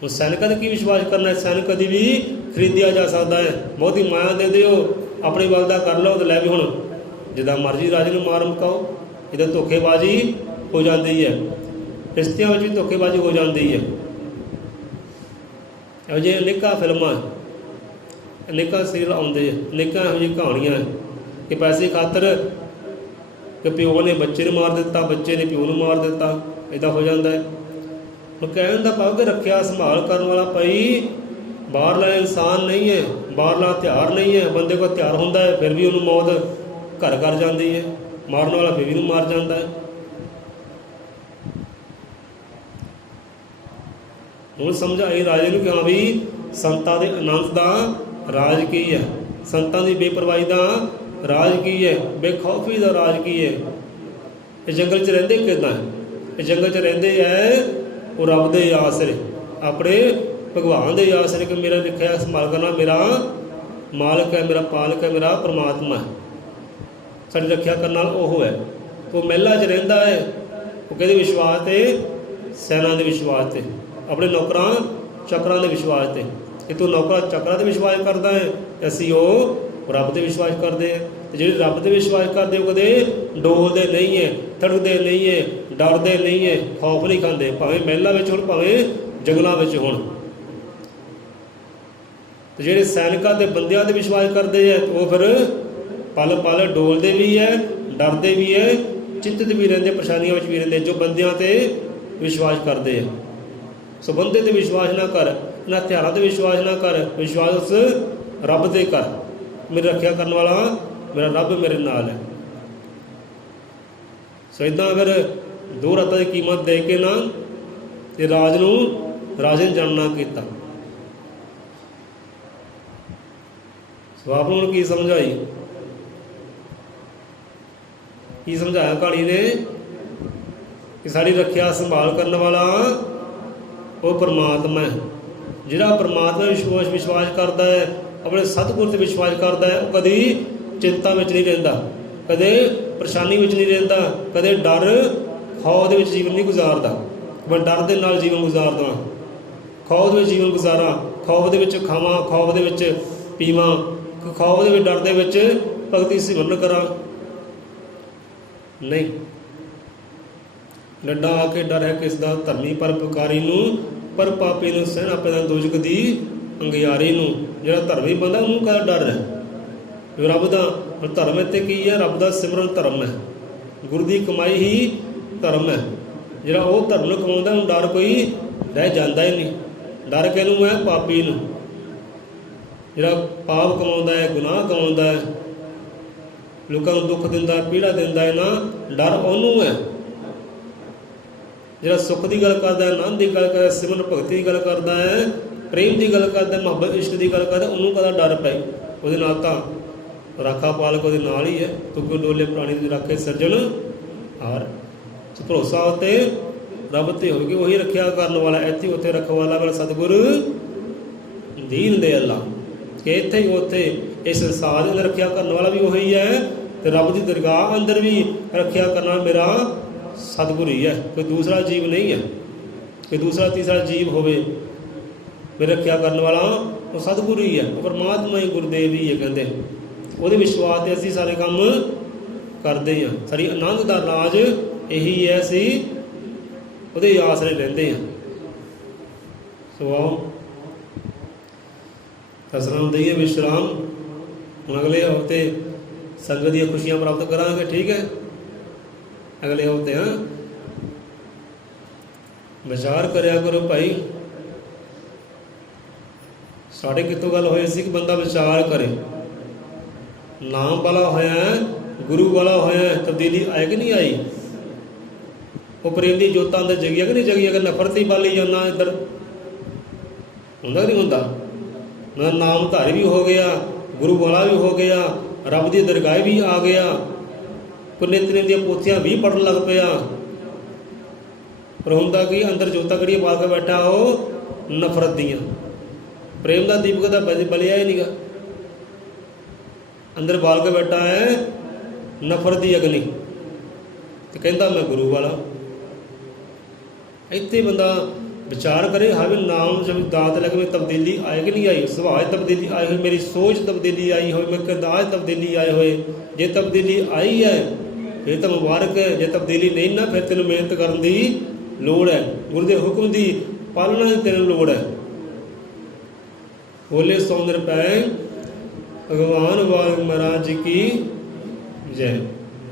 ਹੁਣ ਸੈਨਿਕਾਂ ਦਾ ਕੀ ਵਿਸ਼ਵਾਸ ਕਰਨਾ? ਸੈਨਿਕ ਕਦੀ ਵੀ ਖਰੀਦਿਆ ਜਾ ਸਕਦਾ ਹੈ। ਬਹੁਤੀ ਮਾਇਆ ਦੇ ਦਿਓ, ਆਪਣੇ ਵੱਲ ਦਾ ਕਰ ਲਓ, ਤੇ ਲੈ ਵੀ ਹੁਣ ਜਿੱਦਾਂ ਮਰਜ਼ੀ ਰਾਜੇ ਨੂੰ ਮਾਰ ਮੁਕਾਓ। ਇਹਦਾ ਧੋਖੇਬਾਜ਼ੀ ਹੋ ਜਾਂਦੀ ਹੈ, ਰਿਸ਼ਤਿਆਂ ਵਿੱਚ ਵੀ ਧੋਖੇਬਾਜ਼ੀ ਹੋ ਜਾਂਦੀ ਹੈ। ਇਹੋ ਜਿਹੇ ਅਨੇਕਾਂ ਫਿਲਮਾਂ, ਅਨੇਕਾਂ ਸੀਰੀਅਲ ਆਉਂਦੇ ਆ, ਅਨੇਕਾਂ ਇਹੋ ਜਿਹੀਆਂ ਕਹਾਣੀਆਂ ਕਿ ਪੈਸੇ ਖਾਤਰ ਕਿ ਪਿਓ ਨੇ ਬੱਚੇ ਨੂੰ ਮਾਰ ਦਿੱਤਾ, ਬੱਚੇ ਨੇ ਪਿਓ ਨੂੰ ਮਾਰ ਦਿੱਤਾ, ਇੱਦਾਂ ਹੋ ਜਾਂਦਾ ਹੈ। ਹੁਣ ਕਹਿਣ ਦਾ ਭਾਵ ਕਿ ਰੱਖਿਆ ਸੰਭਾਲ ਕਰਨ ਵਾਲਾ ਭਾਈ ਬਾਹਰਲਾ ਇਨਸਾਨ ਨਹੀਂ ਹੈ, ਬਾਹਰਲਾ ਹਥਿਆਰ ਨਹੀਂ ਹੈ। ਬੰਦੇ ਕੋਲ ਹਥਿਆਰ ਹੁੰਦਾ ਹੈ ਫਿਰ ਵੀ ਉਹਨੂੰ ਮੌਤ ਘਰ ਕਰ ਜਾਂਦੀ ਹੈ, ਮਾਰਨ ਵਾਲਾ ਫਿਰ ਵੀ ਉਹਨੂੰ ਮਾਰ ਜਾਂਦਾ ਹੈ। ਹੁਣ ਸਮਝਾਈ ਰਾਜੇ ਨੂੰ ਕਿ ਹਾਂ ਵੀ ਸੰਤਾਂ ਦੇ ਆਨੰਦ ਦਾ ਰਾਜ ਕੀ ਹੈ, ਸੰਤਾਂ ਦੀ ਬੇਪਰਵਾਹੀ ਦਾ ਰਾਜ ਕੀ ਹੈ, ਬੇਖੌਫੀ ਦਾ ਰਾਜ ਕੀ ਹੈ। ਇਹ ਜੰਗਲ 'ਚ ਰਹਿੰਦੇ ਕਿੱਦਾਂ? ਇਹ ਜੰਗਲ 'ਚ ਰਹਿੰਦੇ ਹੈ ਉਹ ਰੱਬ ਦੇ ਆਸਰੇ, ਆਪਣੇ ਭਗਵਾਨ ਦੇ ਆਸਰੇ ਕਿ ਮੇਰਾ ਰੱਖਿਆ ਸੰਭਾਲ ਕਰਨਾ ਮੇਰਾ ਮਾਲਕ ਹੈ, ਮੇਰਾ ਪਾਲਕ ਹੈ, ਮੇਰਾ ਪਰਮਾਤਮਾ ਹੈ। ਸਾਡੀ ਰੱਖਿਆ ਕਰਨ ਨਾਲ ਉਹ ਹੈ। ਉਹ ਮਹਿਲਾਂ 'ਚ ਰਹਿੰਦਾ ਹੈ, ਉਹ ਕਿਹਦੇ ਵਿਸ਼ਵਾਸ 'ਤੇ? ਸੈਨਾ ਦੇ ਵਿਸ਼ਵਾਸ 'ਤੇ, ਆਪਣੇ ਨੌਕਰਾਂ ਚੱਕਰਾਂ ਦੇ ਵਿਸ਼ਵਾਸ 'ਤੇ। ਕਿ ਤੂੰ ਨੌਕਰਾਂ ਚੱਕਰਾਂ 'ਤੇ ਵਿਸ਼ਵਾਸ ਕਰਦਾ ਹੈ, ਅਸੀਂ ਉਹ ਰੱਬ 'ਤੇ ਵਿਸ਼ਵਾਸ ਕਰਦੇ ਹਾਂ। ਅਤੇ ਜਿਹੜੇ ਰੱਬ 'ਤੇ ਵਿਸ਼ਵਾਸ ਕਰਦੇ ਉਹ ਕਦੇ ਡੋਲਦੇ ਨਹੀਂ ਹੈ, ਥੜਕਦੇ ਨਹੀਂ ਹੈ, ਡਰਦੇ ਨਹੀਂ ਹੈ, ਖੌਫ ਨਹੀਂ ਖਾਂਦੇ, ਭਾਵੇਂ ਮਹਿਲਾਂ ਵਿੱਚ ਹੋਣ ਭਾਵੇਂ ਜੰਗਲਾਂ ਵਿੱਚ ਹੋਣ। ਅਤੇ ਜਿਹੜੇ ਸੈਨਿਕਾਂ ਅਤੇ ਬੰਦਿਆਂ 'ਤੇ ਵਿਸ਼ਵਾਸ ਕਰਦੇ ਹੈ ਉਹ ਫਿਰ ਪਲ ਪਲ ਡੋਲਦੇ ਵੀ ਹੈ, ਡਰਦੇ ਵੀ ਹੈ, ਚਿੰਤਤ ਵੀ ਰਹਿੰਦੇ, ਪਰੇਸ਼ਾਨੀਆਂ ਵਿੱਚ ਵੀ ਰਹਿੰਦੇ, ਜੋ ਬੰਦਿਆਂ 'ਤੇ ਵਿਸ਼ਵਾਸ ਕਰਦੇ ਹੈ। ਸੋ ਬੰਦੇ 'ਤੇ ਵਿਸ਼ਵਾਸ ਨਾ ਕਰ, ਇਹਨਾਂ ਹਥਿਆਰਾਂ 'ਤੇ ਵਿਸ਼ਵਾਸ ਨਾ ਕਰ, ਵਿਸ਼ਵਾਸ ਉਸ ਰੱਬ 'ਤੇ ਕਰ। ਮੇਰੀ ਰੱਖਿਆ ਕਰਨ ਵਾਲਾ ਮੇਰਾ ਰੱਬ ਮੇਰੇ ਨਾਲ ਹੈ। ਸੋ ਇੱਦਾਂ ਅਗਰ ਦੋ ਰਾਤਾਂ ਦੀ ਕੀਮਤ ਦੇ ਕੇ ਨਾ ਤੇ ਰਾਜੇ ਨੇ ਜਾਣਨਾ ਕੀਤਾ। ਸੋ ਆਪ ਨੂੰ ਹੁਣ ਕੀ ਸਮਝਾਈ? ਕੀ ਸਮਝਾਇਆ ਕਹਾਣੀ ਨੇ? ਕਿ ਸਾਡੀ ਰੱਖਿਆ ਸੰਭਾਲ ਕਰਨ ਵਾਲਾ ਉਹ ਪਰਮਾਤਮਾ ਹੈ। ਜਿਹੜਾ ਪਰਮਾਤਮਾ ਵਿਸ਼ਵਾਸ ਕਰਦਾ ਹੈ, ਆਪਣੇ ਸਤਿਗੁਰ 'ਤੇ ਵਿਸ਼ਵਾਸ ਕਰਦਾ ਹੈ, ਉਹ ਕਦੀ ਚਿੰਤਾ ਵਿੱਚ ਨਹੀਂ ਰਹਿੰਦਾ, ਕਦੇ ਪਰੇਸ਼ਾਨੀ ਵਿੱਚ ਨਹੀਂ ਰਹਿੰਦਾ, ਕਦੇ ਡਰ ਖੌਫ ਦੇ ਵਿੱਚ ਜੀਵਨ ਨਹੀਂ ਗੁਜ਼ਾਰਦਾ। ਮੈਂ ਡਰ ਦੇ ਨਾਲ ਜੀਵਨ ਗੁਜ਼ਾਰਦਾ, ਖੌਫ ਦੇ ਵਿੱਚ ਜੀਵਨ ਗੁਜ਼ਾਰਾਂ, ਖੌਫ ਦੇ ਵਿੱਚ ਖਾਵਾਂ, ਖੌਫ ਦੇ ਵਿੱਚ ਪੀਵਾਂ, ਖੌਫ ਦੇ ਵਿੱਚ ਡਰ ਦੇ ਵਿੱਚ ਭਗਤੀ ਸਿਮਰਨ ਕਰਾਂ। ਨਹੀਂ, ਲੱਡਾ ਆ ਕੇ ਡਰ ਹੈ ਕਿਸ ਦਾ? ਧਰਮੀ ਪਰਉਪਕਾਰੀ ਨੂੰ, ਪਰ ਪਾਪੀ ਨੂੰ ਸਹਿਣਾ ਪੈਂਦਾ ਦੋਜ਼ਖ ਦੀ ਅੰਗਿਆਰੀ ਨੂੰ। ਜਿਹੜਾ ਧਰਮੀ ਬੰਦਾ ਉਹਨੂੰ ਕਾਹਦਾ ਡਰ ਹੈ? ਰੱਬ ਦਾ ਧਰਮ ਇੱਥੇ ਕੀ ਹੈ? ਰੱਬ ਦਾ ਸਿਮਰਨ ਧਰਮ ਹੈ, ਗੁਰੂ ਦੀ ਕਮਾਈ ਹੀ ਧਰਮ ਹੈ। ਜਿਹੜਾ ਉਹ ਧਰਮ ਨੂੰ ਕਮਾਉਂਦਾ ਉਹਨੂੰ ਡਰ ਕੋਈ ਰਹਿ ਜਾਂਦਾ ਹੀ ਨਹੀਂ। ਡਰ ਕਿਹਨੂੰ ਹੈ? ਪਾਪੀ ਨੂੰ। ਜਿਹੜਾ ਪਾਪ ਕਮਾਉਂਦਾ ਹੈ, ਗੁਨਾਹ ਕਮਾਉਂਦਾ ਹੈ, ਲੋਕਾਂ ਨੂੰ ਦੁੱਖ ਦਿੰਦਾ, ਪੀੜਾ ਦਿੰਦਾ ਹੈ, ਨਾ ਡਰ ਉਹਨੂੰ ਹੈ। ਜਿਹੜਾ ਸੁੱਖ ਦੀ ਗੱਲ ਕਰਦਾ ਹੈ, ਆਨੰਦ ਦੀ ਗੱਲ ਕਰਦਾ, ਸਿਮਰਨ ਭਗਤੀ ਦੀ ਗੱਲ ਕਰਦਾ ਹੈ, ਪ੍ਰੇਮ ਦੀ ਗੱਲ ਕਰਦਾ, ਮੁਹੱਬਤ ਇਸ਼ਕ ਦੀ ਗੱਲ ਕਰਦਾ, ਉਹਨੂੰ ਕਦਾ ਡਰ ਪਏ? ਉਹਦੇ ਨਾਲ ਤਾਂ ਰਾਖਾ ਪਾਲਕ ਉਹਦੇ ਨਾਲ ਹੀ ਹੈ। ਤੁਕੇ ਡੋਲੇ ਪ੍ਰਾਣੀ ਦੀ ਰਾਖੇ ਸਿਰਜਣ ਹਾਰ। ਭਰੋਸਾ ਉੱਤੇ ਰੱਬ 'ਤੇ ਹੋਵੇਗੀ, ਉਹੀ ਰੱਖਿਆ ਕਰਨ ਵਾਲਾ, ਇੱਥੇ ਉੱਥੇ ਰਖਵਾਲਾ ਵਾਲਾ ਸਤਿਗੁਰ ਦੀਨ ਦੇ ਅੱਲਾ। ਕਿ ਇੱਥੇ ਹੀ ਉੱਥੇ ਇਸ ਸੰਸਾਰ ਦੇ ਅੰਦਰ ਰੱਖਿਆ ਕਰਨ ਵਾਲਾ ਵੀ ਉਹੀ ਹੈ, ਅਤੇ ਰੱਬ ਦੀ ਦਰਗਾਹ ਅੰਦਰ ਵੀ ਰੱਖਿਆ ਕਰਨਾ ਮੇਰਾ ਸਤਿਗੁਰ ਹੀ ਹੈ, ਕੋਈ ਦੂਸਰਾ ਜੀਵ ਨਹੀਂ ਹੈ। ਕੋਈ ਦੂਸਰਾ ਤੀਸਰਾ ਜੀਵ ਹੋਵੇ, ਮੇਰੀ ਰੱਖਿਆ ਕਰਨ ਵਾਲਾ ਉਹ ਸਤਿਗੁਰੂ ਹੀ ਹੈ, ਉਹ ਪਰਮਾਤਮਾ ਹੀ ਗੁਰਦੇਵ ਹੀ ਹੈ। ਕਹਿੰਦੇ ਉਹਦੇ ਵਿਸ਼ਵਾਸ 'ਤੇ ਅਸੀਂ ਸਾਰੇ ਕੰਮ ਕਰਦੇ ਹਾਂ। ਸਾਡੀ ਆਨੰਦ ਦਾ ਰਾਜ ਇਹੀ ਹੈ, ਅਸੀਂ ਉਹਦੇ ਆਸਰੇ ਰਹਿੰਦੇ ਹਾਂ। ਸੋ ਆਓ ਕਸਰਾਂ ਦਈਏ ਵਿਸ਼ਰਾਮ। ਹੁਣ ਅਗਲੇ ਹਫ਼ਤੇ ਸੰਗਤ ਦੀਆਂ ਖੁਸ਼ੀਆਂ ਪ੍ਰਾਪਤ ਕਰਾਂਗੇ। ਠੀਕ ਹੈ, ਅਗਲੇ ਹਫ਼ਤੇ। ਹਾਂ, ਵਿਚਾਰ ਕਰਿਆ ਕਰੋ ਭਾਈ। ਸਾਡੇ ਕਿਤੋਂ ਗੱਲ ਹੋਈ ਸੀ ਕਿ ਬੰਦਾ ਵਿਚਾਰ ਕਰੇ, ਨਾਮ ਵਾਲਾ ਹੋਇਆ, ਗੁਰੂ ਵਾਲਾ ਹੋਇਆ, ਤਬਦੀਲੀ ਆਏ ਕਿ ਨਹੀਂ ਆਈ? ਉਹ ਪ੍ਰੇਮ ਦੀ ਜੋਤਾਂ ਅੰਦਰ ਜਗੀਆਂ ਕਿ ਨਹੀਂ ਜਗੀਆਂ? ਅਗਰ ਨਫ਼ਰਤ ਹੀ ਬਾਲੀ ਜਾਂਦਾ ਇੱਧਰ, ਹੁੰਦਾ ਕਿ ਨਹੀਂ ਹੁੰਦਾ? ਨਾਮ ਧਾਰੀ ਵੀ ਹੋ ਗਿਆ, ਗੁਰੂ ਵਾਲਾ ਵੀ ਹੋ ਗਿਆ, ਰੱਬ ਦੀ ਦਰਗਾਹ ਵੀ ਆ ਗਿਆ, ਕੋਈ ਨਿਤਨੇਮ ਦੀਆਂ ਪੋਥੀਆਂ ਵੀ ਪੜ੍ਹਨ ਲੱਗ ਪਿਆ। ਪਰ ਹੁੰਦਾ ਕਿ ਅੰਦਰ ਜੋਤਾਂ ਕਿਹੜੀਆਂ ਪਾ ਕੇ ਬੈਠਾ? ਉਹ ਨਫ਼ਰਤ ਦੀਆਂ। ਪ੍ਰੇਮ ਦਾ ਦੀਪਕ ਤਾਂ ਬਲਿਆ ਹੀ ਨਹੀਂਗਾ, ਅੰਦਰ ਬਾਲ ਕੇ ਬੈਠਾ ਹੈ ਨਫ਼ਰਤ ਦੀ ਅਗਨੀ, ਤੇ ਕਹਿੰਦਾ ਮੈਂ ਗੁਰੂ ਵਾਲਾ। ਇੱਥੇ ਬੰਦਾ ਵਿਚਾਰ ਕਰੇ, ਹਾਂ ਵੀ ਨਾਮ ਜਦ ਦਾਤ ਲੈ ਕੇ ਤਬਦੀਲੀ ਆਏ ਕਿ ਨਹੀਂ ਆਈ? ਸੁਭਾਅ ਤਬਦੀਲੀ ਆਈ ਹੋਈ, ਮੇਰੀ ਸੋਚ ਤਬਦੀਲੀ ਆਈ ਹੋਈ, ਮੇਰੇ ਕਿਰਦਾਰ ਤਬਦੀਲੀ ਆਏ ਹੋਏ। ਜੇ ਤਬਦੀਲੀ ਆਈ ਹੈ ਫਿਰ ਤਾਂ ਮੁਬਾਰਕ ਹੈ, ਜੇ ਤਬਦੀਲੀ ਨਹੀਂ ਨਾ ਫਿਰ ਤੈਨੂੰ ਮਿਹਨਤ ਕਰਨ ਦੀ ਲੋੜ ਹੈ, ਗੁਰੂ ਦੇ ਹੁਕਮ ਦੀ ਪਾਲਣਾ ਦੀ ਤੈਨੂੰ ਲੋੜ ਹੈ। ਬੋਲੇ ਸੋ ਨਿਰਭੈ ਭਗਵਾਨ ਵਾਹਿਗੁਰੂ ਮਹਾਰਾਜ ਜੀ ਕੀ ਜੈ।